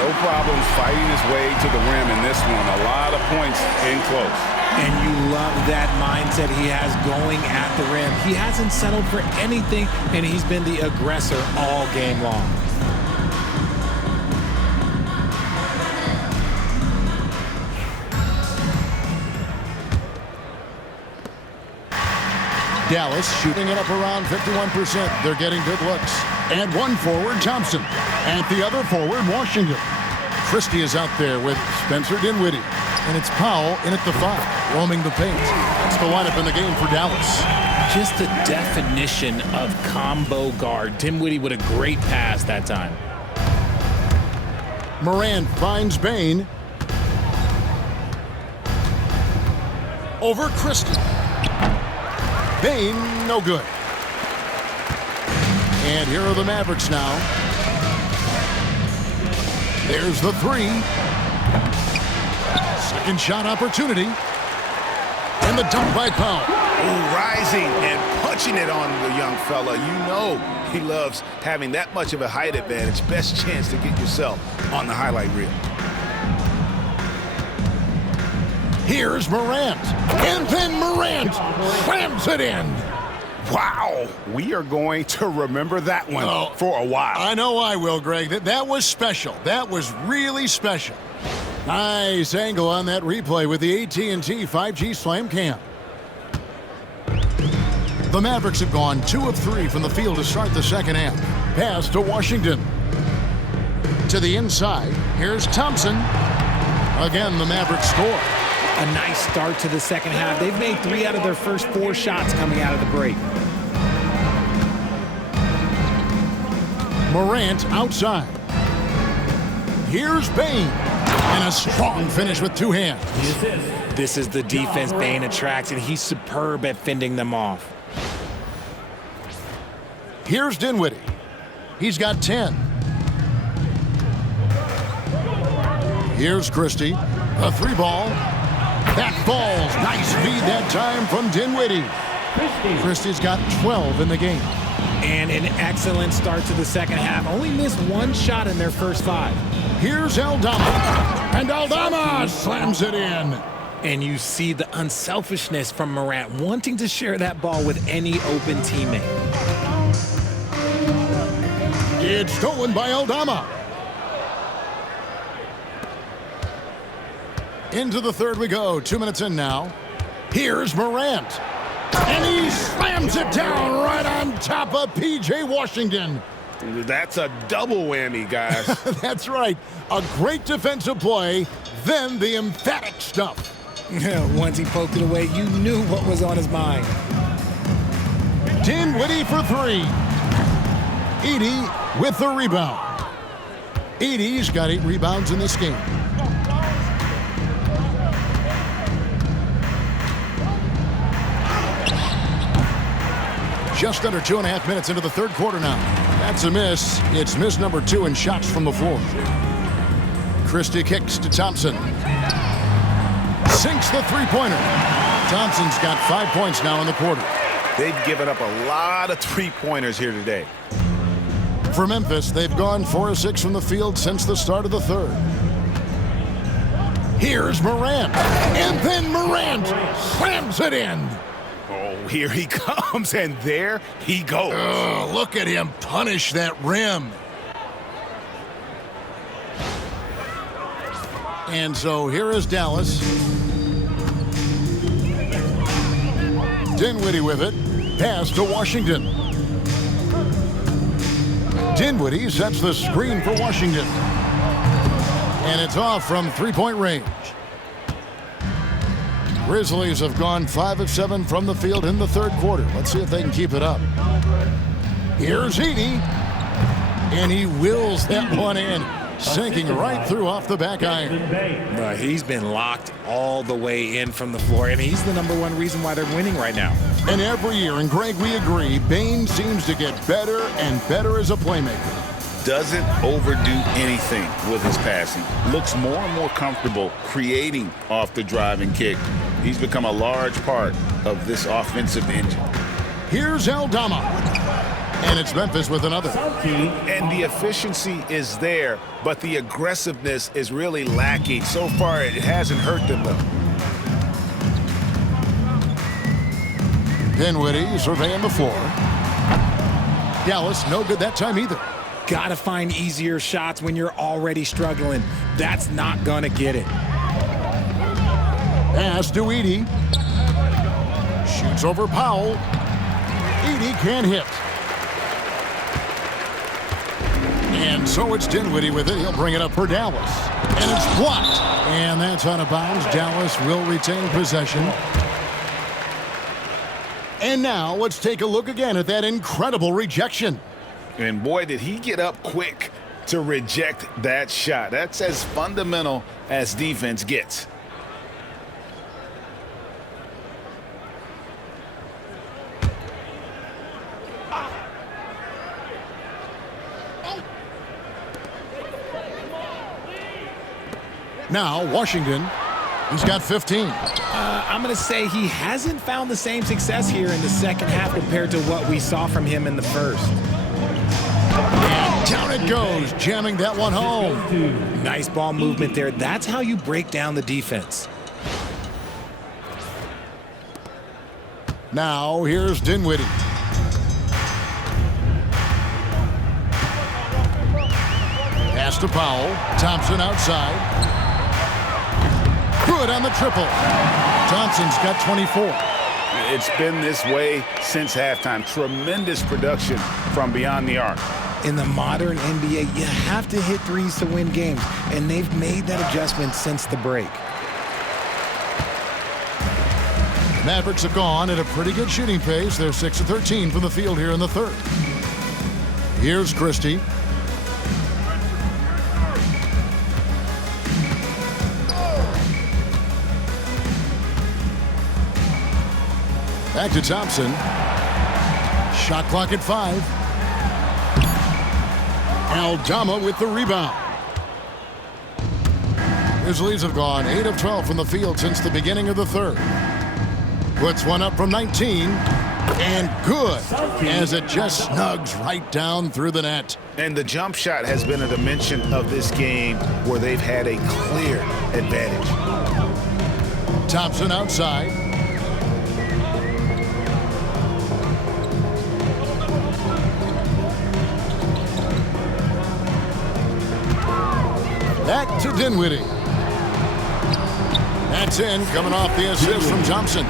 No problems fighting his way to the rim in this one. A lot of points in close. And you love that mindset he has going at the rim. He hasn't settled for anything, and he's been the aggressor all game long. Dallas shooting it up around 51%. They're getting good looks. And one forward, Thompson. And the other forward, Washington. Christie is out there with Spencer Dinwiddie. And it's Powell in at the 5, roaming the paint. That's the lineup in the game for Dallas. Just the definition of combo guard. Dinwiddie with a great pass that time. over Christie. Bane, no good. And here are the Mavericks now. There's the three. Second shot opportunity. And the dunk by Powell. Ooh, rising and punching it on the young fella. You know he loves having that much of a height advantage. Best chance to get yourself on the highlight reel. Here's Morant. And then Morant slams it in. Wow. We are going to remember that one for a while. I know I will, Greg. That was special. That was really special. Nice angle on that replay with the AT&T 5G Slam Cam. The Mavericks have gone 2 of 3 from the field to start the second half. Pass to Washington. To the inside. Here's Thompson. Again, the Mavericks score. A nice start to the second half. They've made 3 out of their first 4 shots coming out of the break. Morant outside. Here's Bane. And a strong finish with 2 hands. This is the defense Bane attracts, and he's superb at fending them off. Here's Dinwiddie. He's got 10. Here's Christie. A 3-ball. That falls. Nice feed that time from Dinwiddie. Christie's got 12 in the game. And an excellent start to the second half. Only missed 1 shot in their first 5. Here's Aldama. And Aldama slams it in. And you see the unselfishness from Morant wanting to share that ball with any open teammate. It's stolen by Aldama. Into the third we go. 2 minutes in now. Here's Morant. And he slams it down right on top of P.J. Washington. That's a double whammy, guys. That's right. A great defensive play, then the emphatic stuff. Once he poked it away, you knew what was on his mind. Dinwiddie for 3. Edey with the rebound. Edey's got 8 rebounds in this game. Just under 2.5 minutes into the third quarter now. That's a miss. It's miss number 2 in shots from the floor. Christie kicks to Thompson. Sinks the three-pointer. Thompson's got 5 points now in the quarter. They've given up a lot of three-pointers here today. For Memphis, they've gone 4 of 6 from the field since the start of the third. Here's Morant. And then Morant slams it in. Oh, here he comes, and there he goes. Oh, look at him punish that rim. And so here is Dallas. Dinwiddie with it. Pass to Washington. Dinwiddie sets the screen for Washington. And it's off from three-point range. Grizzlies have gone 5 of 7 from the field in the third quarter. Let's see if they can keep it up. Here's Edey. And he wills that one in. Sinking right through off the back iron. He's been locked all the way in from the floor, and he's the #1 reason why they're winning right now. And every year, and Greg, we agree, Bane seems to get better and better as a playmaker. Doesn't overdo anything with his passing. Looks more and more comfortable creating off the drive and kick. He's become a large part of this offensive engine. Here's Aldama. And it's Memphis with another. And the efficiency is there, but the aggressiveness is really lacking. So far, it hasn't hurt them, though. Dinwiddie surveying the floor. Dallas, no good that time either. Gotta find easier shots when you're already struggling. That's not gonna get it. Pass to Edey. Shoots over Powell. Edey can't hit. And so it's Dinwiddie with it. He'll bring it up for Dallas. And it's blocked. And that's out of bounds. Dallas will retain possession. And now let's take a look again at that incredible rejection. And boy, did he get up quick to reject that shot. That's as fundamental as defense gets. Now, Washington, he's got 15. I'm going to say he hasn't found the same success here in the second half compared to what we saw from him in the first. And down it goes, jamming that one home. Nice ball movement there. That's how you break down the defense. Now, here's Dinwiddie. Pass to Powell. Thompson outside. Good on the triple. Thompson's got 24. It's been this way since halftime. Tremendous production from beyond the arc. In the modern NBA, you have to hit threes to win games, and they've made that adjustment since the break. Mavericks have gone at a pretty good shooting pace. They're 6 of 13 from the field here in the third. Here's Christie. Back to Thompson. Shot clock at 5. Aldama with the rebound. Grizzlies have gone 8 of 12 from the field since the beginning of the third. Puts one up from 19. And good, as it just snugs right down through the net. And the jump shot has been a dimension of this game where they've had a clear advantage. Thompson outside. Back to Dinwiddie. That's in, coming off the assist from Thompson.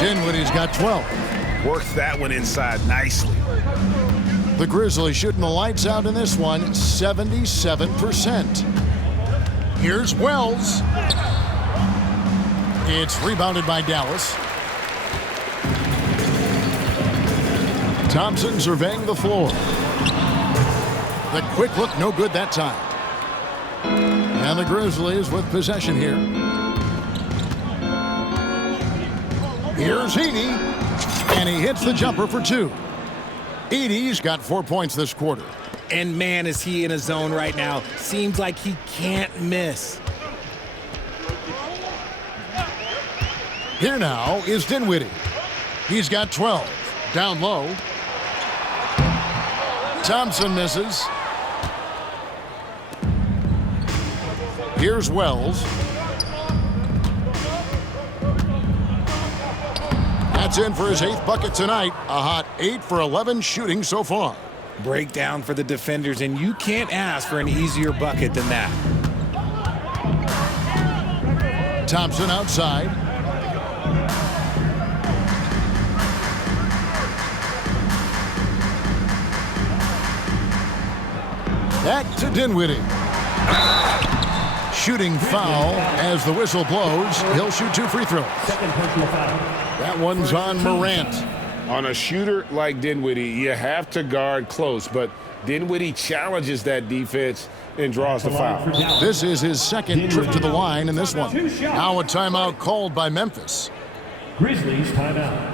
Dinwiddie's got 12. Worked that one inside nicely. The Grizzlies shooting the lights out in this one, 77%. Here's Wells. It's rebounded by Dallas. Thompson surveying the floor. The quick look, no good that time. And the Grizzlies with possession here. Here's Edey, and he hits the jumper for 2. Edey's got 4 points this quarter. And man, is he in a zone right now. Seems like he can't miss. Here now is Dinwiddie. He's got 12. Down low. Thompson misses. Here's Wells. That's in for his 8th bucket tonight. A hot 8 for 11 shooting so far. Breakdown for the defenders, and you can't ask for an easier bucket than that. Thompson outside. Back to Dinwiddie. Shooting foul as the whistle blows. He'll shoot 2 free throws. Second personal foul. That one's on Morant. On a shooter like Dinwiddie, you have to guard close, but Dinwiddie challenges that defense and draws the foul. This is his second trip to the line in this one. Now a timeout called by Memphis. Grizzlies timeout.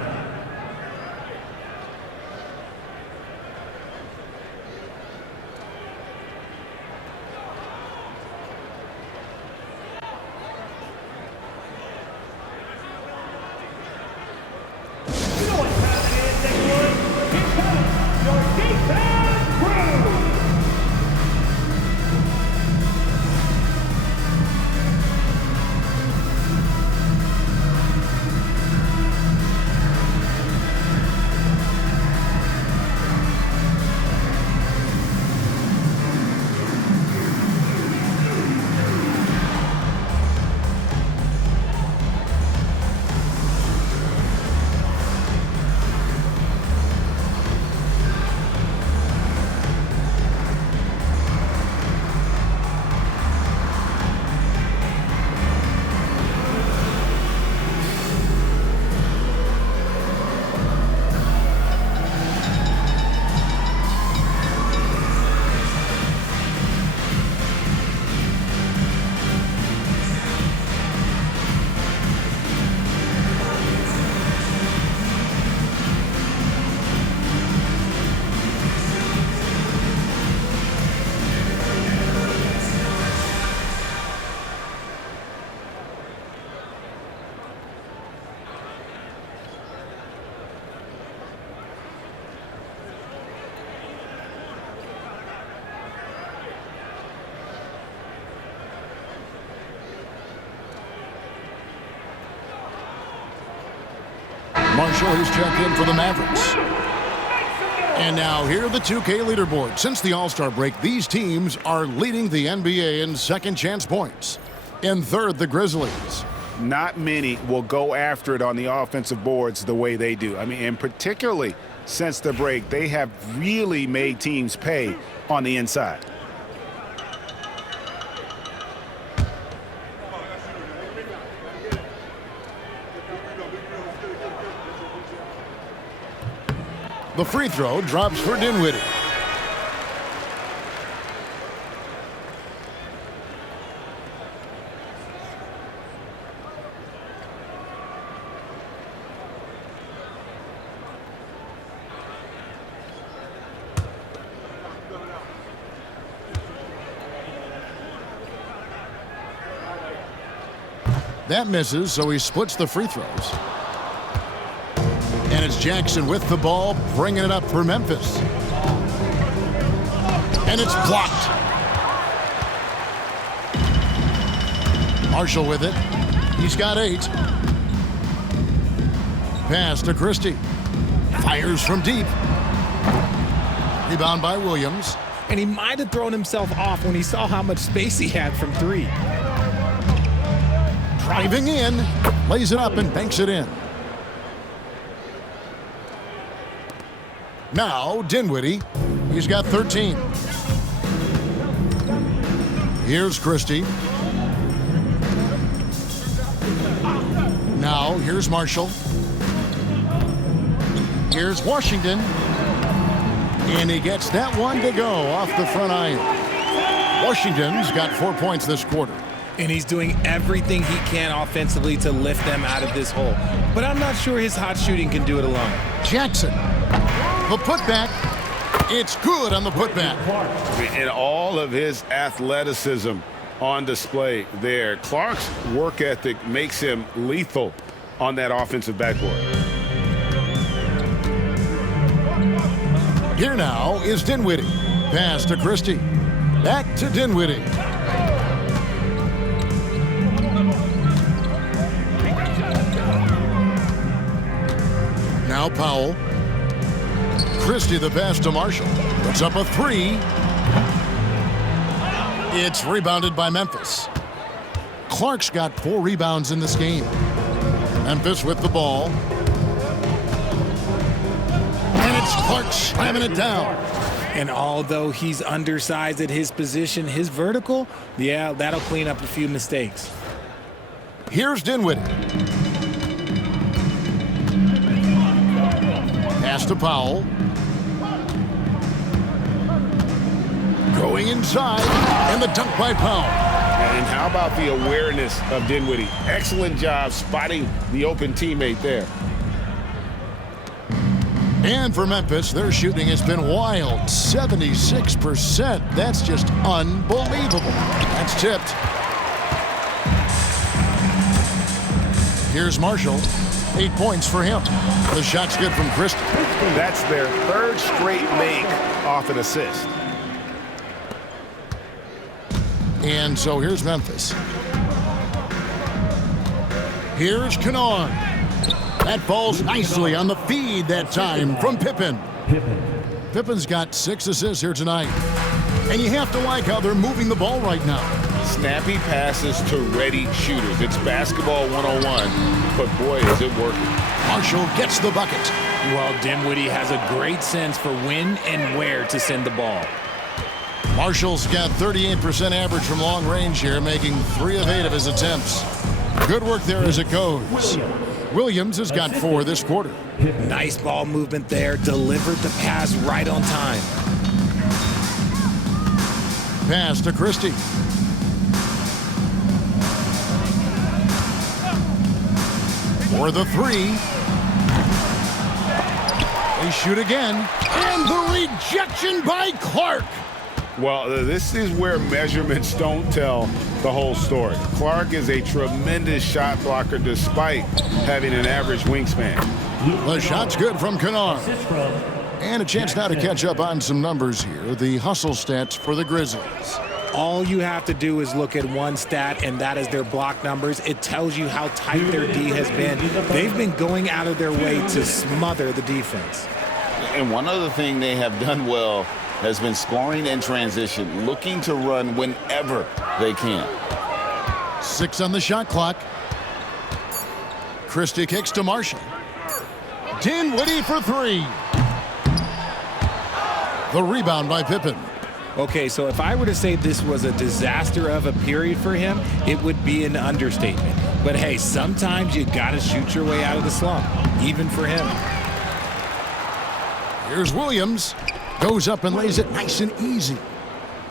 Marshall, he's checked in for the Mavericks. And now here are the 2K leaderboard. Since the All-Star break, these teams are leading the NBA in second chance points. In third, the Grizzlies. Not many will go after it on the offensive boards the way they do. I mean, and particularly since the break, they have really made teams pay on the inside. The free throw drops for Dinwiddie. That misses, so he splits the free throws. And it's Jackson with the ball, bringing it up for Memphis. And it's blocked. Marshall with it. He's got 8. Pass to Christie. Fires from deep. Rebound by Williams. And he might have thrown himself off when he saw how much space he had from 3. Driving in. Lays it up and banks it in. Now, Dinwiddie. He's got 13. Here's Christie. Now, here's Marshall. Here's Washington. And he gets that one to go off the front iron. Washington's got 4 points this quarter. And he's doing everything he can offensively to lift them out of this hole. But I'm not sure his hot shooting can do it alone. Jackson. The putback, it's good on the putback. And all of his athleticism on display there. Clark's work ethic makes him lethal on that offensive backboard. Here now is Dinwiddie. Pass to Christie. Back to Dinwiddie. Now Powell. Christie the pass to Marshall. Puts up a 3. It's rebounded by Memphis. Clark's got 4 rebounds in this game. Memphis with the ball. And it's Clark slamming it down. And although he's undersized at his position, his vertical, yeah, that'll clean up a few mistakes. Here's Dinwiddie. Pass to Powell. Going inside, and the dunk by Powell. And how about the awareness of Dinwiddie? Excellent job spotting the open teammate there. And for Memphis, their shooting has been wild. 76%. That's just unbelievable. That's tipped. Here's Marshall. 8 points for him. The shot's good from Christie. That's their 3rd straight make off an assist. And so here's Memphis. Here's Kennard. That falls nicely on the feed that time from Pippen. Pippen's got 6 assists here tonight. And you have to like how they're moving the ball right now. Snappy passes to ready shooters. It's basketball 101, but boy, is it working. Marshall gets the bucket. Well, Dinwiddie has a great sense for when and where to send the ball. Marshall's got 38% average from long range here, making 3 of 8 of his attempts. Good work there as it goes. Williams has got 4 this quarter. Nice ball movement there. Delivered the pass right on time. Pass to Christie. For the 3. They shoot again. And the rejection by Clark. Well, this is where measurements don't tell the whole story. Clark is a tremendous shot blocker despite having an average wingspan. The shot's good from Kennard. And a chance now to catch up on some numbers here. The hustle stats for the Grizzlies. All you have to do is look at one stat, and that is their block numbers. It tells you how tight their D has been. They've been going out of their way to smother the defense. And one other thing they have done well has been scoring in transition, looking to run whenever they can. 6 on the shot clock. Christie kicks to Marshall. Dinwiddie for 3. The rebound by Pippen. Okay, so if I were to say this was a disaster of a period for him, it would be an understatement. But hey, sometimes you got to shoot your way out of the slump, even for him. Here's Williams. Goes up and lays it nice and easy.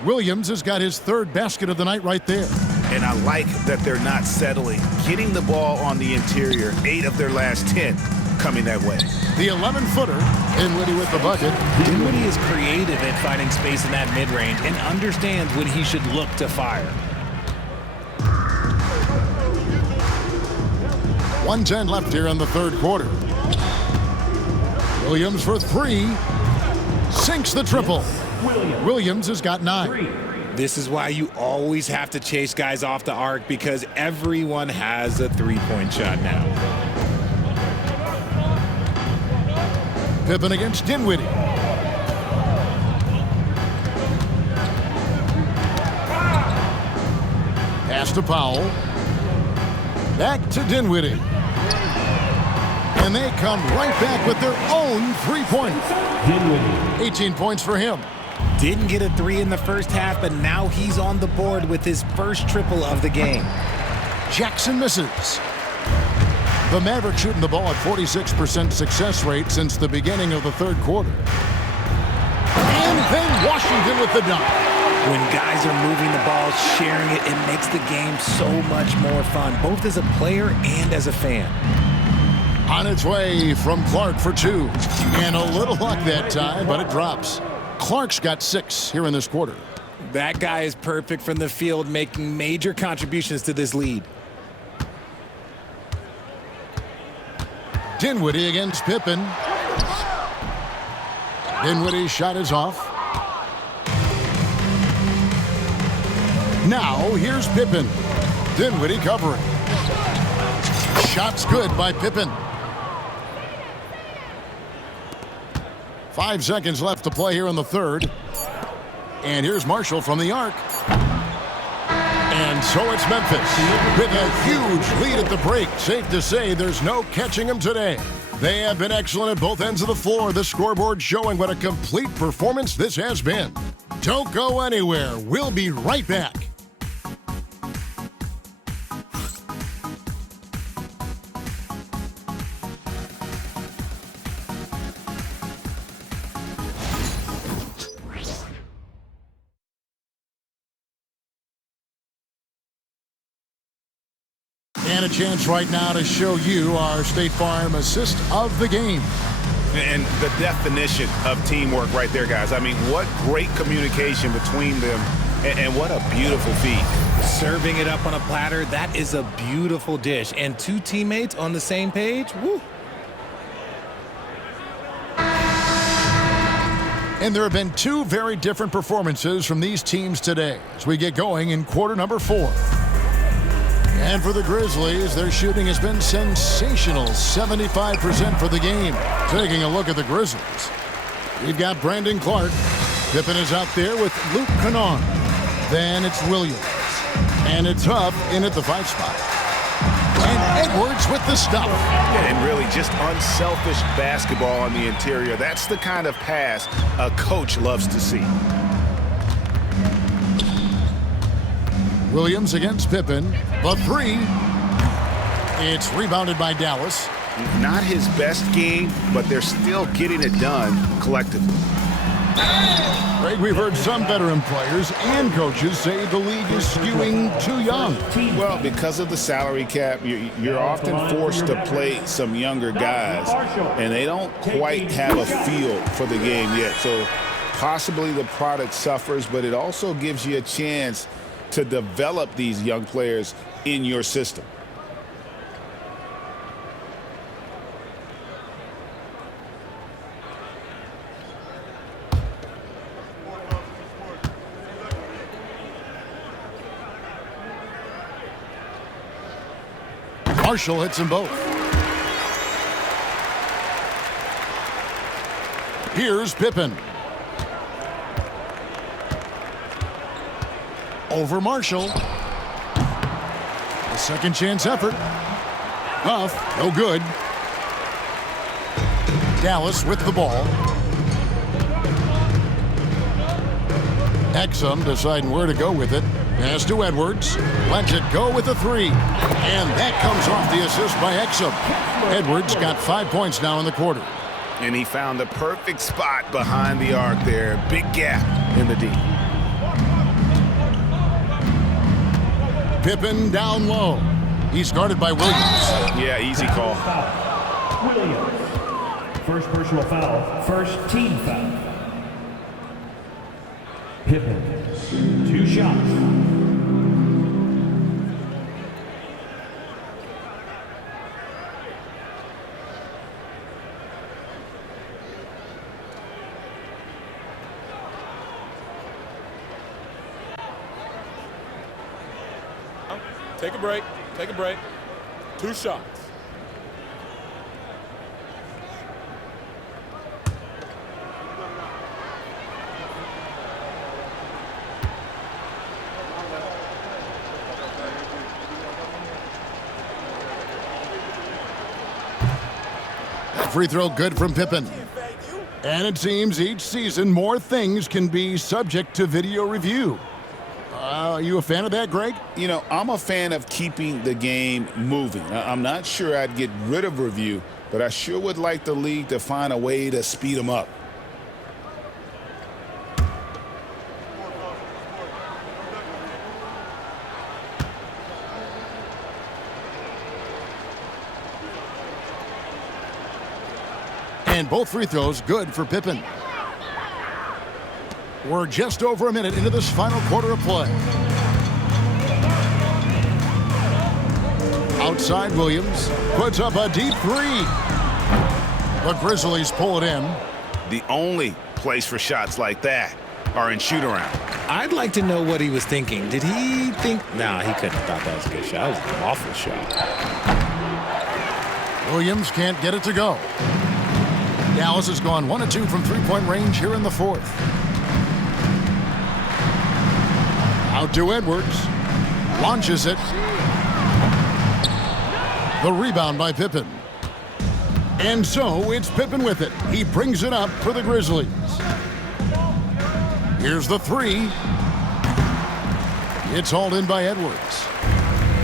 Williams has got his 3rd basket of the night right there. And I like that they're not settling. Getting the ball on the interior, 8 of their last 10 coming that way. The 11-footer, Dinwiddie with the bucket. Dinwiddie is creative at finding space in that mid-range and understands when he should look to fire. 1:10 left here in the 3rd quarter. Williams for 3. Sinks the triple. Williams has got 9. This is why you always have to chase guys off the arc, because everyone has a three-point shot now. Pippen against Dinwiddie. Pass to Powell. Back to Dinwiddie. And they come right back with their own 3-point. 18 points for him. Didn't get a 3 in the first half, but now he's on the board with his first triple of the game. Jackson misses. The Mavericks shooting the ball at 46% success rate since the beginning of the 3rd quarter. And then Washington with the dunk. When guys are moving the ball, sharing it, it makes the game so much more fun, both as a player and as a fan. On its way from Clark for 2. And a little luck that time, but it drops. Clark's got 6 here in this quarter. That guy is perfect from the field, making major contributions to this lead. Dinwiddie against Pippen. Dinwiddie's shot is off. Now here's Pippen. Dinwiddie covering. Shot's good by Pippen. 5 seconds left to play here in the 3rd. And here's Marshall from the arc. And so it's Memphis with a huge lead at the break. Safe to say there's no catching them today. They have been excellent at both ends of the floor. The scoreboard showing what a complete performance this has been. Don't go anywhere. We'll be right back. And a chance right now to show you our State Farm assist of the game. And the definition of teamwork right there, guys. I mean, what great communication between them, and what a beautiful feat. Serving it up on a platter, that is a beautiful dish. And 2 teammates on the same page, woo. And there have been 2 very different performances from these teams today as we get going in quarter number 4. And for the Grizzlies, their shooting has been sensational, 75% for the game. Taking a look at the Grizzlies, we've got Brandon Clark. Pippen is out there with Luke Kennard. Then it's Williams. And it's Huff in at the 5 spot. And Edwards with the stop. And really just unselfish basketball on the interior. That's the kind of pass a coach loves to see. Williams against Pippen. The 3. It's rebounded by Dallas. Not his best game, but they're still getting it done collectively. Greg, we've heard some veteran players and coaches say the league is skewing too young. Well, because of the salary cap, you're often forced to play some younger guys, and they don't quite have a feel for the game yet. So possibly the product suffers, but it also gives you a chance to develop these young players in your system. Marshall hits them both. Here's Pippen. Over Marshall. A second chance effort. Huff, no good. Dallas with the ball. Exum deciding where to go with it. Pass to Edwards. Lets it go with a three. And that comes off the assist by Exum. Edwards got 5 points now in the quarter. And he found the perfect spot behind the arc there. Big gap in the D. Pippen down low. He's guarded by Williams. Yeah, easy call. Williams. First personal foul. First team foul. Pippen. 2 shots. Take a break. Take a break. 2 shots. Free throw good from Pippen. And it seems each season more things can be subject to video review. Are you a fan of that, Greg? You know, I'm a fan of keeping the game moving. I'm not sure I'd get rid of review, but I sure would like the league to find a way to speed them up. And both free throws good for Pippen. We're just over a minute into this final quarter of play. Outside, Williams puts up a deep three. The Grizzlies pull it in. The only place for shots like that are in shoot-around. I'd like to know what he was thinking. Did he think? Nah, he couldn't have thought that was a good shot. That was an awful shot. Williams can't get it to go. Dallas has gone 1 of 2 from three-point range here in the fourth. Out to Edwards. Launches it. The rebound by Pippen. And so it's Pippen with it. He brings it up for the Grizzlies. Here's the three. It's hauled in by Edwards.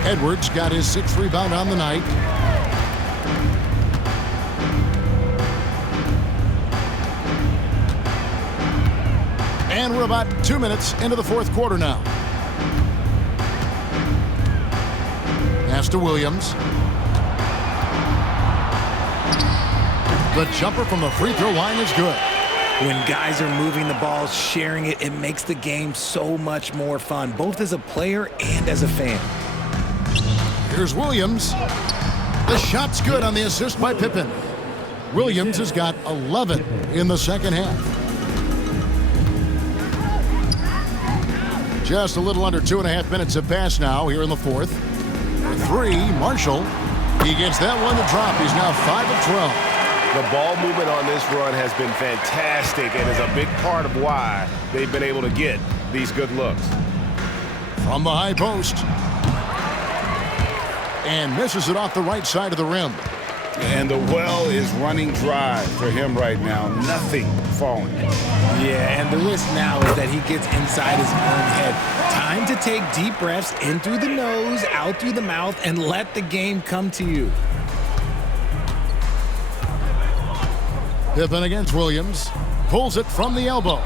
Edwards got his 6th rebound on the night. And we're about 2 minutes into the fourth quarter now. Pass to Williams. The jumper from the free throw line is good. When guys are moving the ball, sharing it, it makes the game so much more fun, both as a player and as a fan. Here's Williams. The shot's good on the assist by Pippen. Williams has got 11 in the second half. Just a little under 2.5 minutes have passed now here in the fourth. Three, Marshall. He gets that one to drop. He's now 5 of 12. The ball movement on this run has been fantastic and is a big part of why they've been able to get these good looks. From the high post. And misses it off the right side of the rim. And the well is running dry for him right now. Nothing falling. Yeah, and the risk now is that he gets inside his own head. Time to take deep breaths in through the nose, out through the mouth, and let the game come to you. Pippen against Williams. Pulls it from the elbow.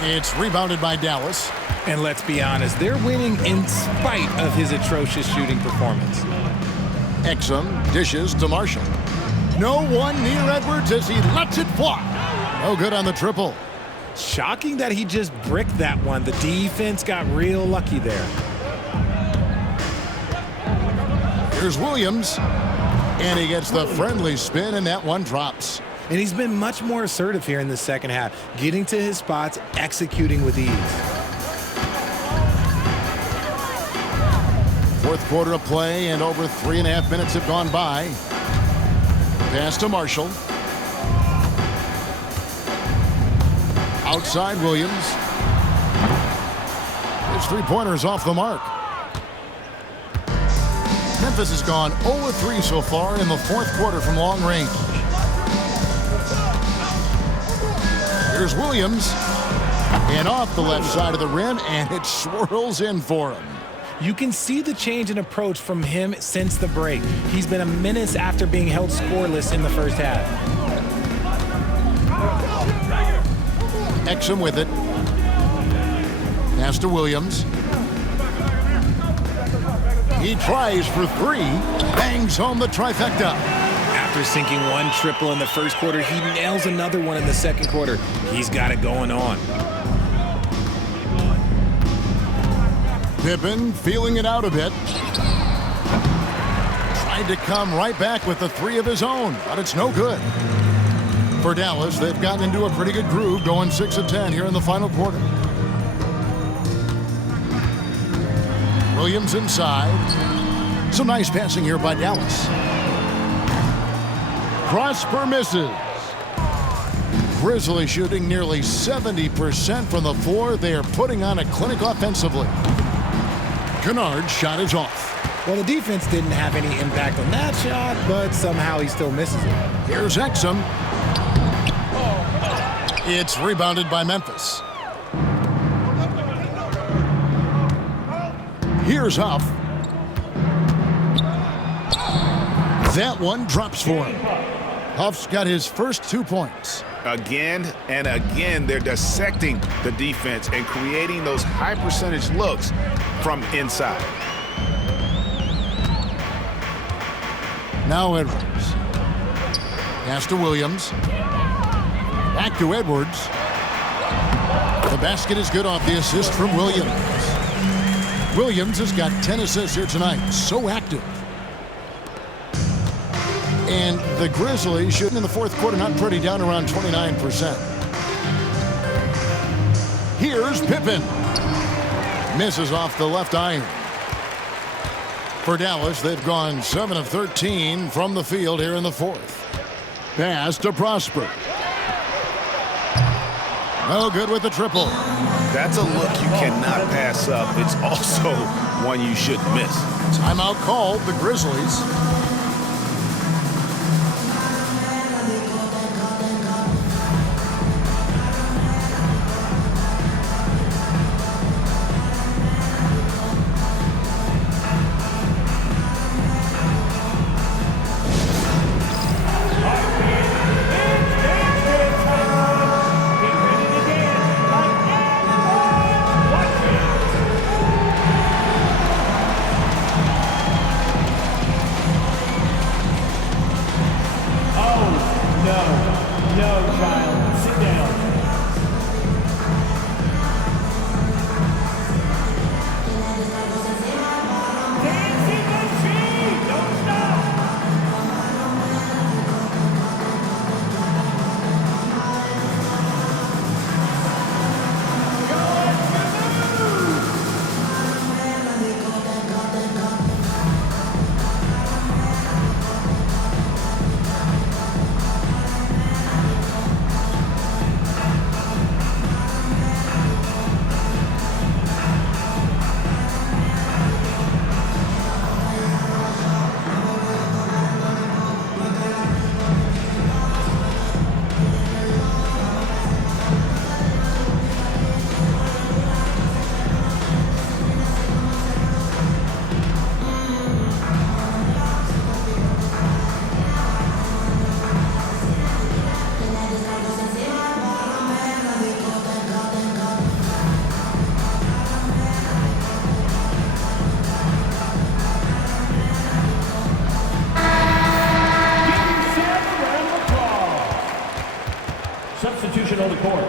It's rebounded by Dallas. And let's be honest, they're winning in spite of his atrocious shooting performance. Exum dishes to Marshall. No one near Edwards as he lets it fly. No good on the triple. Shocking that he just bricked that one. The defense got real lucky there. Here's Williams. And he gets the friendly spin, and that one drops. And he's been much more assertive here in the second half, getting to his spots, executing with ease. Fourth quarter of play, and over 3.5 minutes have gone by. Pass to Marshall. Outside Williams. His three-pointer is off the mark. Memphis has gone 0-3 so far in the fourth quarter from long range. Here's Williams. And off the left side of the rim, and it swirls in for him. You can see the change in approach from him since the break. He's been a menace after being held scoreless in the first half. Exum with it. Pass to Williams. He tries for three. Bangs home the trifecta. After sinking one triple in the first quarter, he nails another one in the second quarter. He's got it going on. Pippen feeling it out a bit. Tried to come right back with the three of his own, but it's no good. For Dallas, they've gotten into a pretty good groove, going 6 of 10 here in the final quarter. Williams inside. Some nice passing here by Dallas. Prosper misses. Grizzlies shooting nearly 70% from the floor. They are putting on a clinic offensively. Kennard's shot is off. Well, the defense didn't have any impact on that shot, but somehow he still misses it. Here's Exum. It's rebounded by Memphis. Here's Huff. That one drops for him. Huff's got his first 2 points. Again and again, they're dissecting the defense and creating those high percentage looks from inside. Now Edwards. Pass to Williams. Back to Edwards. The basket is good off the assist from Williams. Williams has got 10 assists here tonight. So active. And the Grizzlies shooting in the fourth quarter not pretty, down around 29%. Here's Pippen. Misses off the left iron. For Dallas, they've gone 7 of 13 from the field here in the fourth. Pass to Prosper. No good with the triple. That's a look you cannot pass up. It's also one you shouldn't miss. Timeout called, the Grizzlies. Substitution on the court.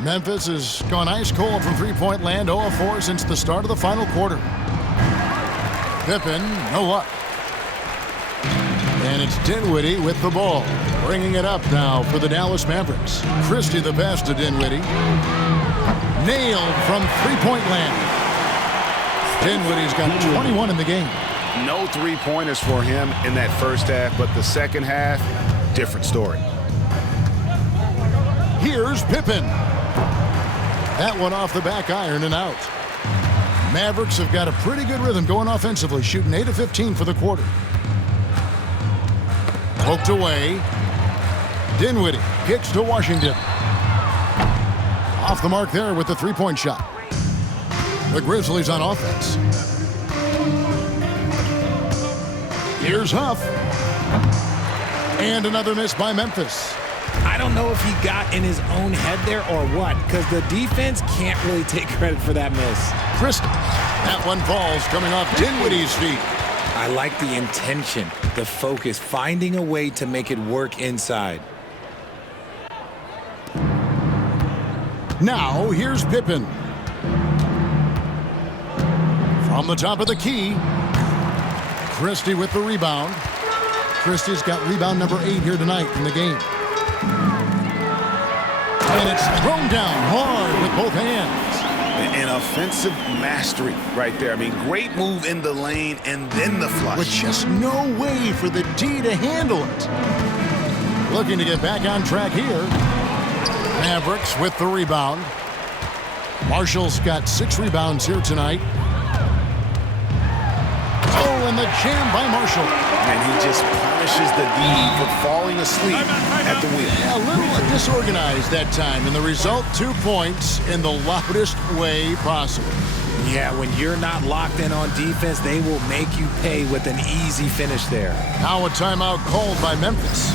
Memphis has gone ice cold from three-point land, 0 of 4 since the start of the final quarter. Pippen, no luck. And it's Dinwiddie with the ball. Bringing it up now for the Dallas Mavericks. Christie the pass to Dinwiddie. Nailed from three-point land. Dinwiddie's got 21 in the game. No three-pointers for him in that first half, but the second half, different story. Here's Pippen. That one off the back iron and out. Mavericks have got a pretty good rhythm going offensively, shooting 8 of 15 for the quarter. Poked away. Dinwiddie kicks to Washington. Off the mark there with the three-point shot. The Grizzlies on offense. Here's Huff. And another miss by Memphis. I don't know if he got in his own head there or what, because the defense can't really take credit for that miss. Christie. That one falls coming off Dinwiddie's feet. I like the intention, the focus, finding a way to make it work inside. Now, here's Pippen. From the top of the key. Christie with the rebound. Christie's got rebound number 8 here tonight in the game. And it's thrown down hard with both hands. An offensive mastery right there. I mean, great move in the lane and then the flush. With just no way for the D to handle it. Looking to get back on track here. Mavericks with the rebound. Marshall's got 6 rebounds here tonight. Oh, and the jam by Marshall. And he just punishes the D for falling asleep at the wheel. A little disorganized that time, and the result, 2 points in the loudest way possible. Yeah, when you're not locked in on defense, they will make you pay with an easy finish there. Now a timeout called by Memphis.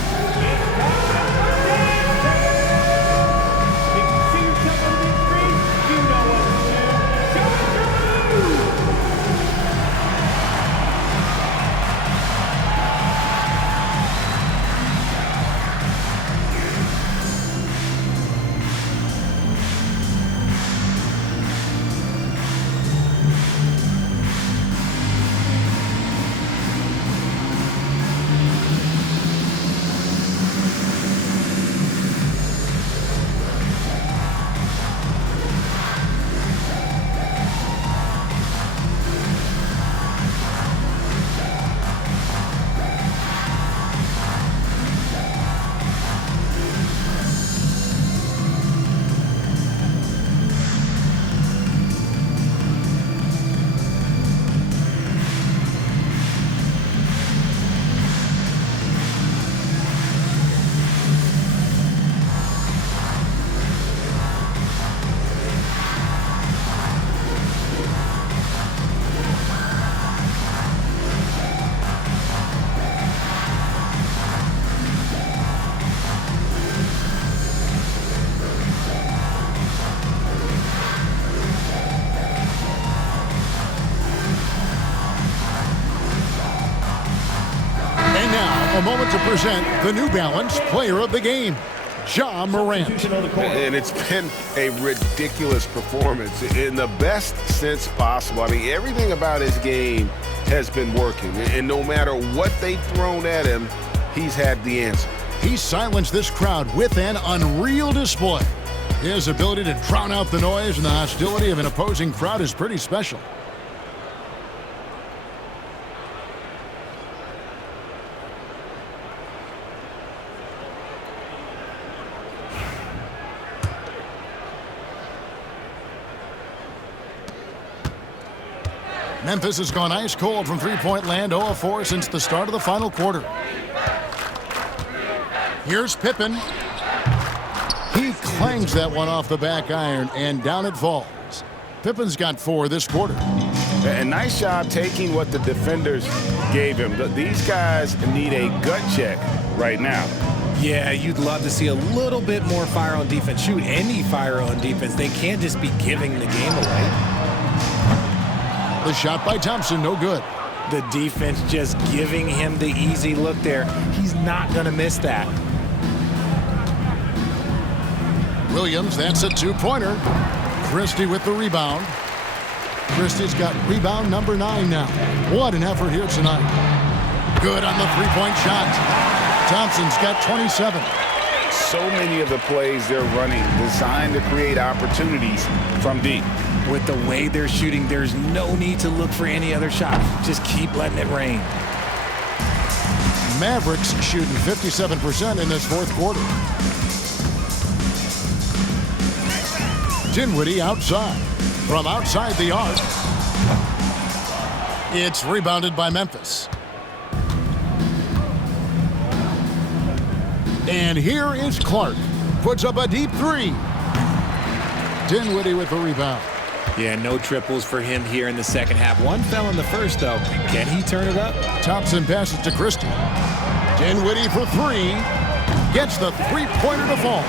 A moment to present the New Balance Player of the Game, Ja Morant. And it's been a ridiculous performance in the best sense possible. I mean, everything about his game has been working. And no matter what they've thrown at him, he's had the answer. He silenced this crowd with an unreal display. His ability to drown out the noise and the hostility of an opposing crowd is pretty special. Memphis has gone ice cold from three-point land, 0 of 4 since the start of the final quarter. Here's Pippen. He clangs that one off the back iron, and down it falls. Pippen's got 4 this quarter. A nice job taking what the defenders gave him. These guys need a gut check right now. Yeah, you'd love to see a little bit more fire on defense. Shoot, any fire on defense. They can't just be giving the game away. The shot by Thompson, no good. The defense just giving him the easy look there. He's not going to miss that. Williams, that's a two-pointer. Christie with the rebound. Christie's got rebound number 9 now. What an effort here tonight. Good on the three-point shot. Thompson's got 27. So many of the plays they're running designed to create opportunities from deep. With the way they're shooting, there's no need to look for any other shot. Just keep letting it rain. Mavericks shooting 57% in this fourth quarter. Dinwiddie outside. From outside the arc. It's rebounded by Memphis. And here is Clark. Puts up a deep three. Dinwiddie with the rebound. Yeah, no triples for him here in the second half. One fell in the first, though. Can he turn it up? Thompson passes to Christie. Dinwiddie for three. Gets the three-pointer to fall.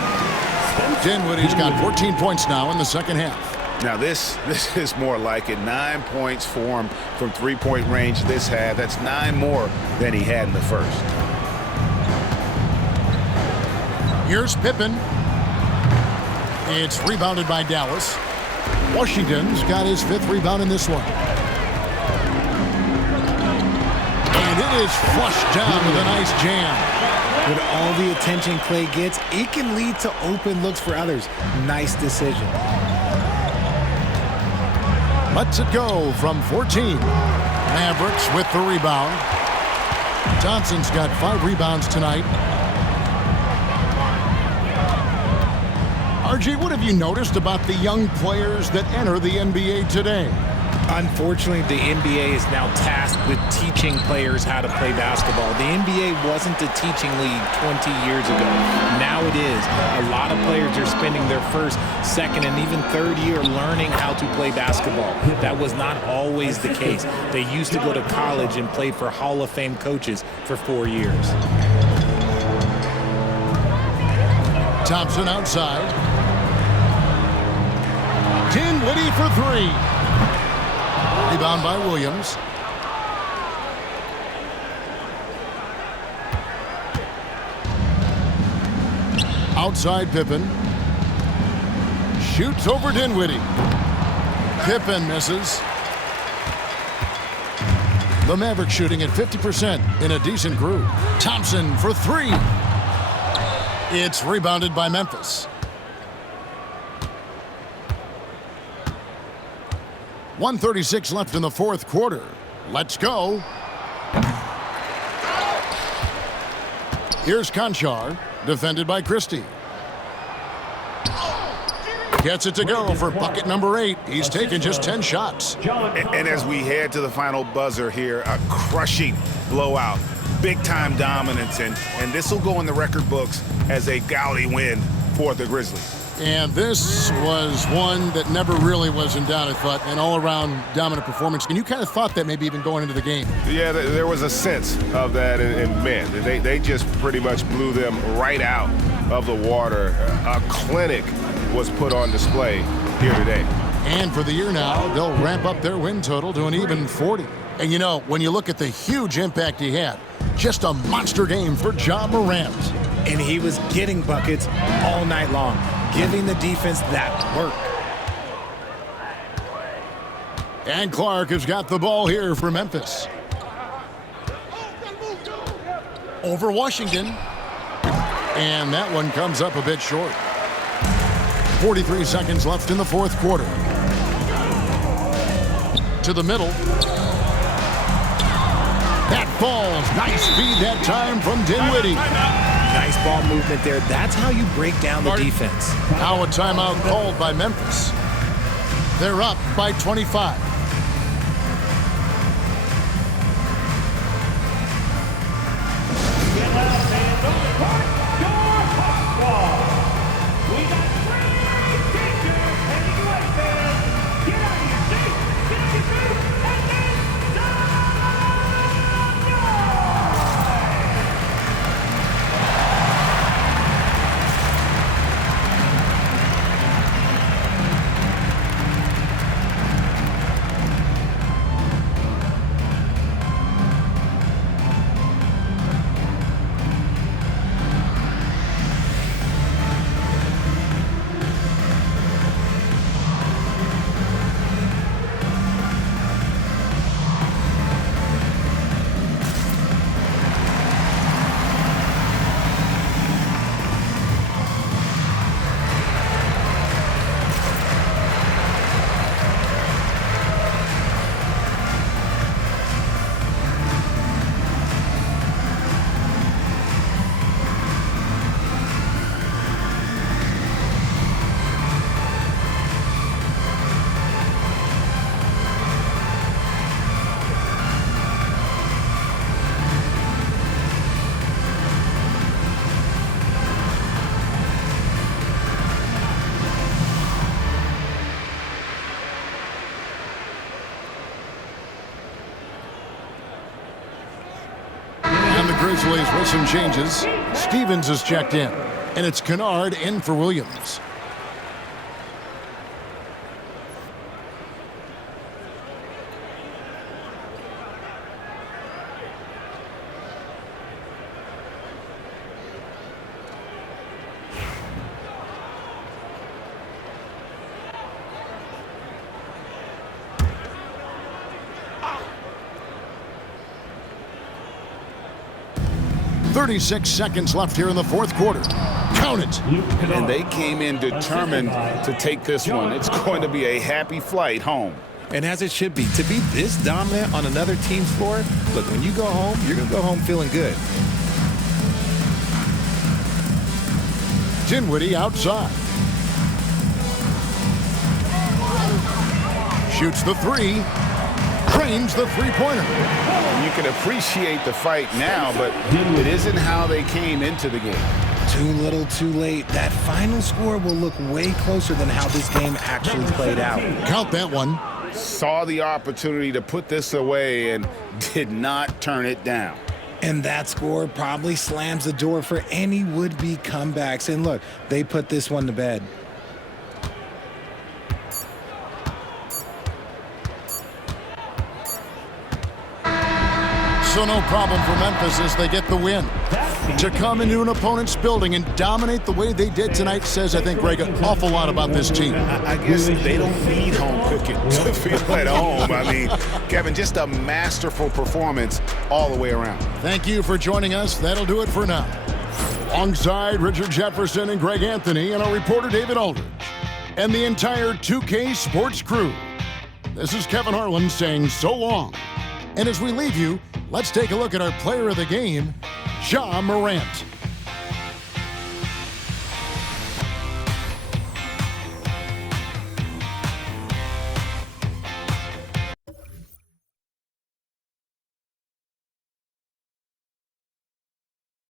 Dinwiddie's got 14 points now in the second half. Now this is more like it. 9 points for him from three-point range this half. That's 9 more than he had in the first. Here's Pippen. It's rebounded by Dallas. Washington's got his 5th rebound in this one. And it is flushed down with a nice jam. With all the attention Clay gets, it can lead to open looks for others. Nice decision. Lets it go from 14. Mavericks with the rebound. Johnson's got 5 rebounds tonight. RJ, what have you noticed about the young players that enter the NBA today? Unfortunately, the NBA is now tasked with teaching players how to play basketball. The NBA wasn't a teaching league 20 years ago. Now it is. A lot of players are spending their first, second, and even third year learning how to play basketball. That was not always the case. They used to go to college and play for Hall of Fame coaches for 4 years. Thompson outside. Dinwiddie for 3. Rebound by Williams. Outside Pippen. Shoots over Dinwiddie. Pippen misses. The Mavericks shooting at 50% in a decent groove. Thompson for 3. It's rebounded by Memphis. 1:36 left in the fourth quarter. Let's go. Here's Conchar, defended by Christie. Gets it to go for bucket number 8. He's taken just 10 shots. And as we head to the final buzzer here, a crushing blowout. Big-time dominance, and this will go in the record books as a gaudy win for the Grizzlies. And this was one that never really was in doubt, I thought, an all-around dominant performance. And you kind of thought that maybe even going into the game. Yeah, there was a sense of that, and man, they just pretty much blew them right out of the water. A clinic was put on display here today. And for the year now, they'll ramp up their win total to an even 40. And you know, when you look at the huge impact he had, just a monster game for Morant. And he was getting buckets all night long, giving the defense that work. And Clark has got the ball here for Memphis. Over Washington. And that one comes up a bit short. 43 seconds left in the fourth quarter. To the middle. That falls. Nice feed that time from Dinwiddie. Nice ball movement there. That's how you break down the defense. Now a timeout called by Memphis. They're up by 25. Grizzlies with some changes. Stevens is checked in, and it's Kennard in for Williams. .36 seconds left here in the fourth quarter. Count it. And they came in determined to take this one. It's going to be a happy flight home. And as it should be. To be this dominant on another team's floor, look, when you go home, you're going to go home feeling good. Dinwiddie outside. Shoots the three. Cranes the three-pointer. You can appreciate the fight now, but it isn't how they came into the game. Too little, too late. That final score will look way closer than how this game actually played out. Count that one. Saw the opportunity to put this away and did not turn it down. And that score probably slams the door for any would-be comebacks. And look, they put this one to bed. So no problem for Memphis as they get the win. To come into an opponent's building and dominate the way they did tonight says, I think, Greg, an awful lot about this team. I guess they don't need home cooking to feel at home. I mean, Kevin, just a masterful performance all the way around. Thank you for joining us. That'll do it for now. Alongside Richard Jefferson and Greg Anthony and our reporter David Aldridge and the entire 2K Sports crew, this is Kevin Harlan saying so long. And as we leave you, let's take a look at our player of the game, Ja Morant.